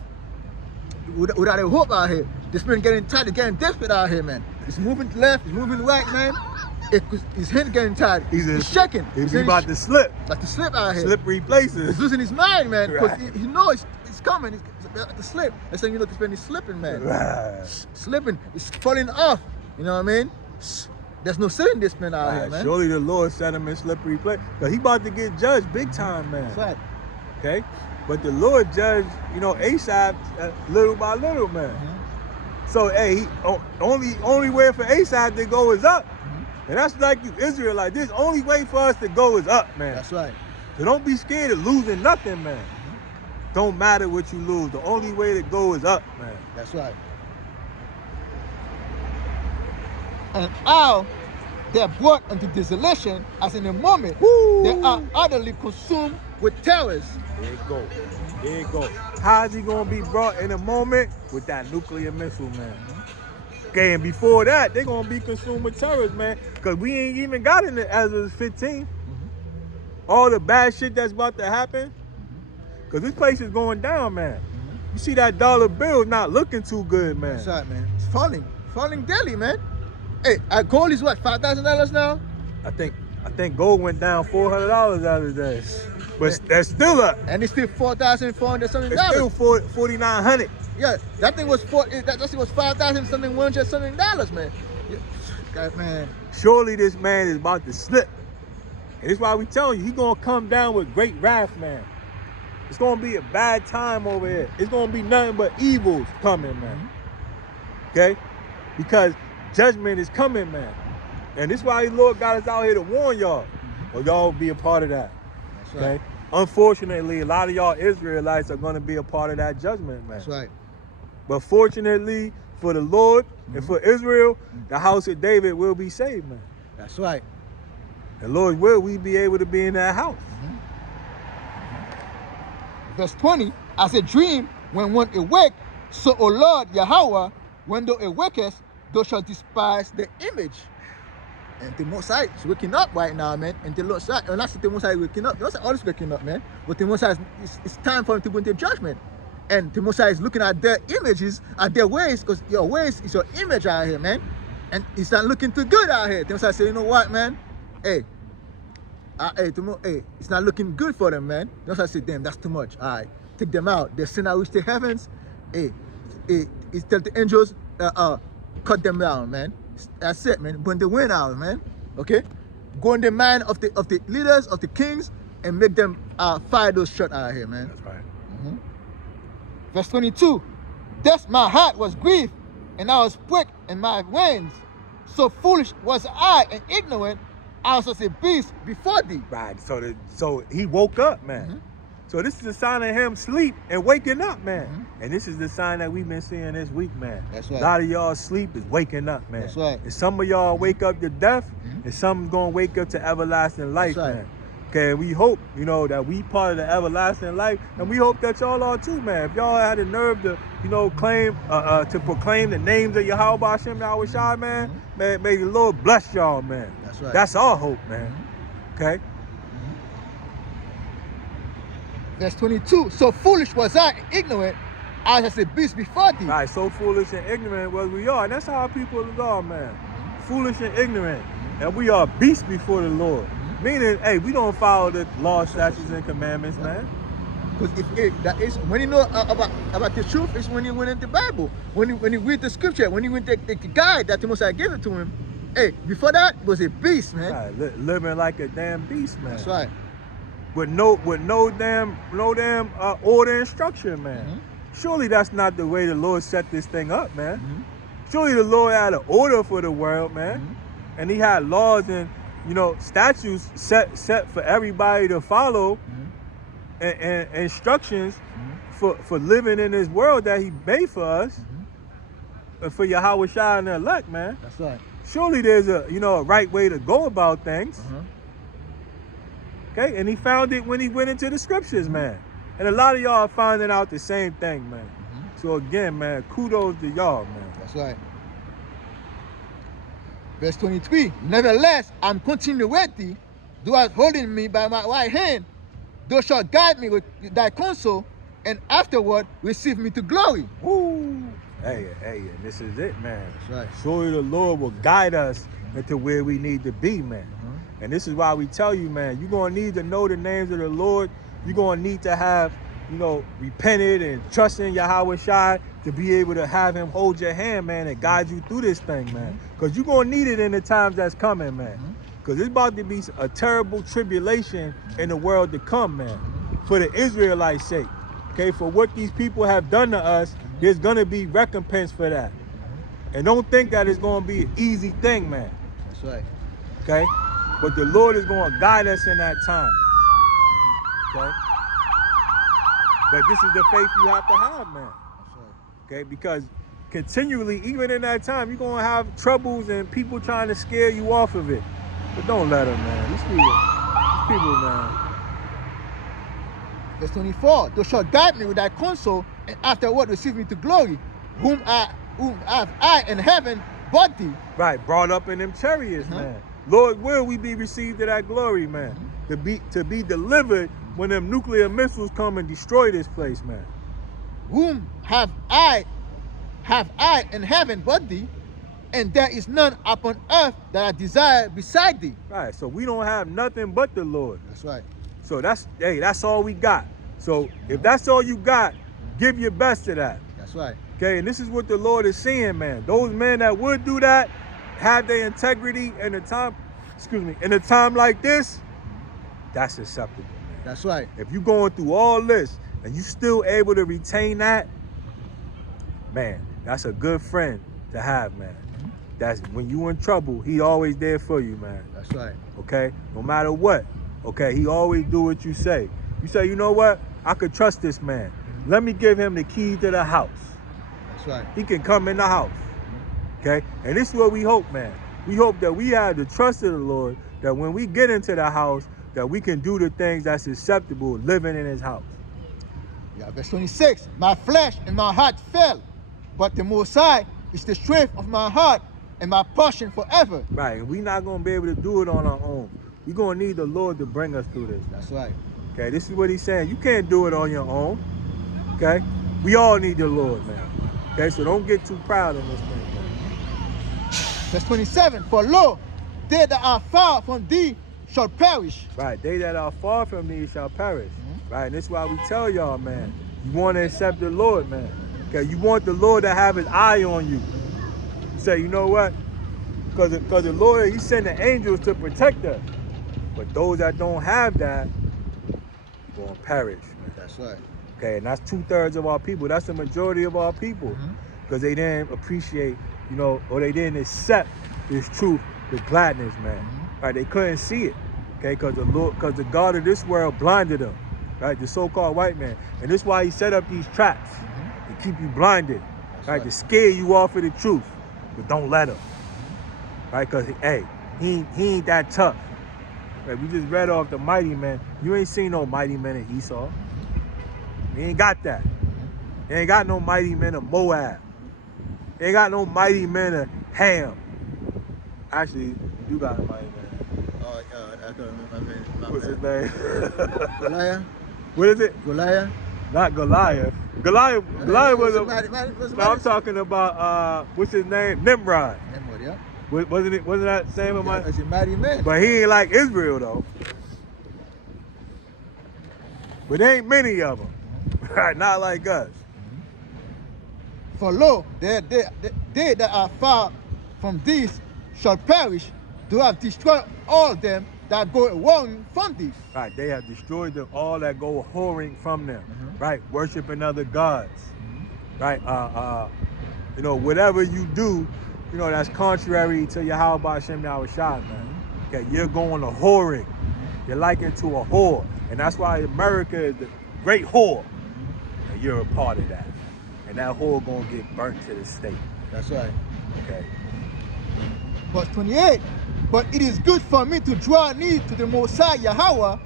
Without a hope out here. This man getting tired, getting desperate out here, man. He's moving to left, he's moving right, man. His hand getting tired. He's shaking. He's about to slip. About to slip out here. Slippery places. He's losing his mind, man. Because Right. he knows it's coming. He's about to slip. That's when you know this man is slipping, man. Right. Slipping. It's falling off. You know what I mean? There's no saving this man out here, man. Surely the Lord set him in slippery place. Because he about to get judged big time, man. That's right. Okay? But the Lord judged, Asaph little by little, man. So, hey, only way for Asaph to go is up. And that's like you Israelites. This only way for us to go is up, man. That's right. So don't be scared of losing nothing, man. Don't matter what you lose. The only way to go is up, man. That's right. And how they are brought into desolation, as in a moment Woo! they are utterly consumed with terrors. There you go. There you go. How is he gonna be brought in a moment? With that nuclear missile, man. Okay, and before that, they're gonna be consumed with terrorists, man. Cause we ain't even got in the Ezra 15. All the bad shit that's about to happen. Cause this place is going down, man. You see that dollar bill not looking too good, man. That's right, man. It's falling daily, man. Hey, our gold is what, $5,000 now? I think gold went down $400 the other day. But that's still up. And it's still $4,400 something. It's still $4,900. Yeah, that thing was that thing was $5,000 something, $100 something, man. Yeah. God, man. Surely this man is about to slip. And that's why we tell you, he gonna come down with great wrath, man. It's gonna be a bad time over here. It's gonna be nothing but evils coming, man. Okay? Because judgment is coming, man. And this is why the Lord got us out here to warn y'all. Or y'all be a part of that. That's Okay? right. Unfortunately, a lot of y'all Israelites are gonna be a part of that judgment, man. That's right. But fortunately for the Lord and for Israel, the house of David will be saved, man. That's right. And Lord will we be able to be in that house. Verse 20, as a dream when one awake, so, O Lord Yahweh, when thou awakest, thou shalt despise the image. And the Most High is waking up right now, man. And the Lord said, and that's the Most High waking up. The Most High always waking up, man. But the Most High, it's time for him to go into judgment. And the Most High is looking at their images, at their ways, because your ways is your image out here, man. And it's not looking too good out here. The Most High said, you know what, man? Hey, it's not looking good for them, man. The Most High said, damn, that's too much. All right, take them out. They sin out reach the heavens. It's tell the angels, cut them down, man. That's it, man. Burn the wind out, man. Okay? Go in the mind of the leaders, of the kings, and make them fire those shots out here, man. That's right. Verse 22. Thus my heart was grieved, and I was pricked in my veins. So foolish was I and ignorant, I was as a beast before thee. Right. So he woke up, man. So this is a sign of him sleep and waking up, man. And this is the sign that we've been seeing this week, man. That's right. A lot of y'all sleep is waking up, man. That's right. And some of y'all wake up to death, and some gonna wake up to everlasting life, That's right. man. Okay, we hope, that we part of the everlasting life, and we hope that y'all are too, man. If y'all had the nerve to, claim, to proclaim the names of Yahweh Hashem Yahushua, man, may the Lord bless y'all, man. That's right. That's our hope, man. Okay? Verse 22. So foolish was I and ignorant, I was as a beast before thee. Right, so foolish and ignorant was we are. And that's how our people are, man. Foolish and ignorant. And we are beasts before the Lord. Meaning, hey, we don't follow the law, statutes, and commandments, man. Because when you know about the truth, it's when you went into the Bible. When you read the scripture, when you went the guide that the Most High gave it to him. Hey, before that, it was a beast, man. Right, living like a damn beast, man. That's right. With no damn order and structure, man. Surely that's not the way the Lord set this thing up, man. Surely the Lord had an order for the world, man. And he had laws and statutes set for everybody to follow, and instructions for living in this world that he made for us, and for Yahweh Shai and the elect, man. That's right. Surely there's a right way to go about things. Okay, and he found it when he went into the scriptures, man. And a lot of y'all are finding out the same thing, man. So again, man, kudos to y'all, man. That's right. Verse 23. Nevertheless, I'm continuing with thee. Thou art holding me by my right hand. Thou shalt guide me with thy counsel, and afterward receive me to glory. Woo! Hey, and this is it, man. That's right. Surely the Lord will guide us into where we need to be, man. And this is why we tell you, man, you're going to need to know the names of the Lord. You're going to need to have, repented and trust in Yahweh Shai to be able to have him hold your hand, man, and guide you through this thing, man. Because you're going to need it in the times that's coming, man. Because it's about to be a terrible tribulation in the world to come, man, for the Israelites' sake. Okay, for what these people have done to us, there's going to be recompense for that. And don't think that it's going to be an easy thing, man. That's right. Okay? But the Lord is going to guide us in that time. Okay? But this is the faith you have to have, man. That's right. Okay? Because continually, even in that time, you're going to have troubles and people trying to scare you off of it. But don't let them, man. These people, man. Verse 24, thou shalt guide me with thy counsel, and afterward receive me to glory, whom have I in heaven but thee. Right, brought up in them chariots, man. Lord, will we be received to that glory, man? To be delivered when them nuclear missiles come and destroy this place, man. Whom have I in heaven but thee, and there is none upon earth that I desire beside thee. Right, so we don't have nothing but the Lord. That's right. So that's all we got. So if that's all you got, give your best to that. That's right. Okay, and this is what the Lord is saying, man. Those men that would do that, have their integrity in a time like this, that's acceptable, man. That's right. If you're going through all this and you still able to retain that, man, that's a good friend to have, man. That's when you in trouble, he always there for you, man. That's right. Okay, no matter what. Okay, he always do what you say. You say, you know what? I could trust this man. Let me give him the key to the house. That's right. He can come in the house. Okay, and this is what we hope, man. We hope that we have the trust of the Lord, that when we get into the house, that we can do the things that's acceptable living in his house. Yeah, verse 26, my flesh and my heart fell, but the Most High is the strength of my heart and my portion forever. Right, and we're not going to be able to do it on our own. We're going to need the Lord to bring us through this. That's right. Okay, this is what he's saying. You can't do it on your own. Okay? We all need the Lord, man. Okay, so don't get too proud in this thing, man. Verse 27, for lo, they that are far from thee shall perish. Right, they that are far from thee shall perish. Right, and this is why we tell y'all, man, you want to accept the Lord, man. Okay, you want the Lord to have his eye on you. Say, you know what? Because the Lord, he sent the angels to protect us. But those that don't have that, going to perish, man. That's right. Okay, and that's 2/3 of our people. That's the majority of our people. Because they didn't appreciate, or they didn't accept this truth with gladness, man. Right, they couldn't see it. Okay, because the God of this world blinded them. Right, the so-called white man. And this is why he set up these traps to keep you blinded. Right, to scare you off of the truth. But don't let him. Right, because, hey, he ain't that tough. Right, we just read off the mighty men. You ain't seen no mighty men in Esau. He ain't got that. He ain't got no mighty men of Moab. He ain't got no mighty men of Ham. Actually, you got a mighty man. Oh, I don't remember. What's his name? Goliath? What is it? Goliath? Not Goliath. Goliath was a... was No, I'm talking about, what's his name? Nimrod. Nimrod, yeah. Wasn't that same of my... It's a mighty man. But he ain't like Israel, though. But there ain't many of them. Right, not like us. For lo, they that are far from thee shall perish. Thou have destroyed all them that go wrong from thee. Right, they have destroyed them all that go whoring from them. Right, worshiping other gods. Right, whatever you do, that's contrary to Yahweh Hashem Yahushua, man. Okay, you're going to whoring. You're likened to a whore. And that's why America is the great whore. And you're a part of that. And that whore gonna get burnt to the stake. That's right. Okay. Verse 28, but it is good for me to draw near to the Most High Yahweh.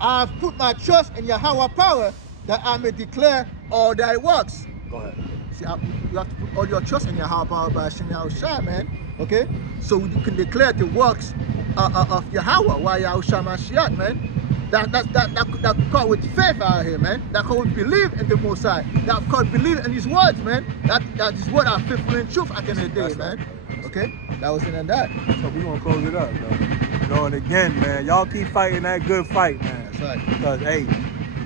I have put my trust in Yahweh power, that I may declare all thy works. Go ahead. See, you have to put all your trust in Yahweh power by Hashem Yahushua, man. Okay? So you can declare the works of Yahweh, why Yahushua Mashiach, man. That called with faith out here, man. That called with believe in the Most High. That called believe in his words, man. That his word are faithful in truth at the end of the day, man. Okay? That was in that. So we're gonna close it up, though. And again, man, y'all keep fighting that good fight, man. That's right. Because, hey,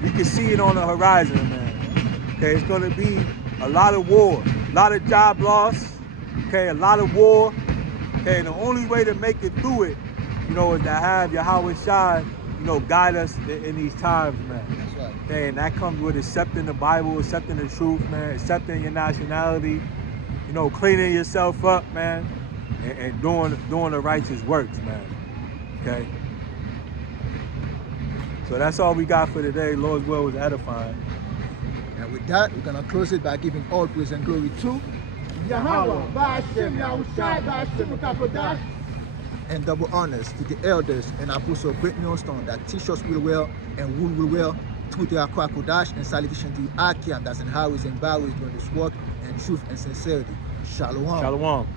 we can see it on the horizon, man. Okay, it's gonna be a lot of war, a lot of job loss, okay, a lot of war. Okay, and the only way to make it through it, is to have Yahweh Shai, guide us in these times, man. That's right. Okay, and that comes with accepting the Bible, accepting the truth, man, accepting your nationality, cleaning yourself up, man, and doing the righteous works, man. Okay. So that's all we got for today. Lord's word was edifying. And with that, we're going to close it by giving all praise and glory to Yahweh, Ba'ashem, Yahushai, Ba'ashem, Kakodash. and double honors to the elders and apostles of Great Millstone that teach us will well and rule will well through their Kodash, and salutation to Akim that's in highways and byways doing this work and truth and sincerity. Shalom. Shalom.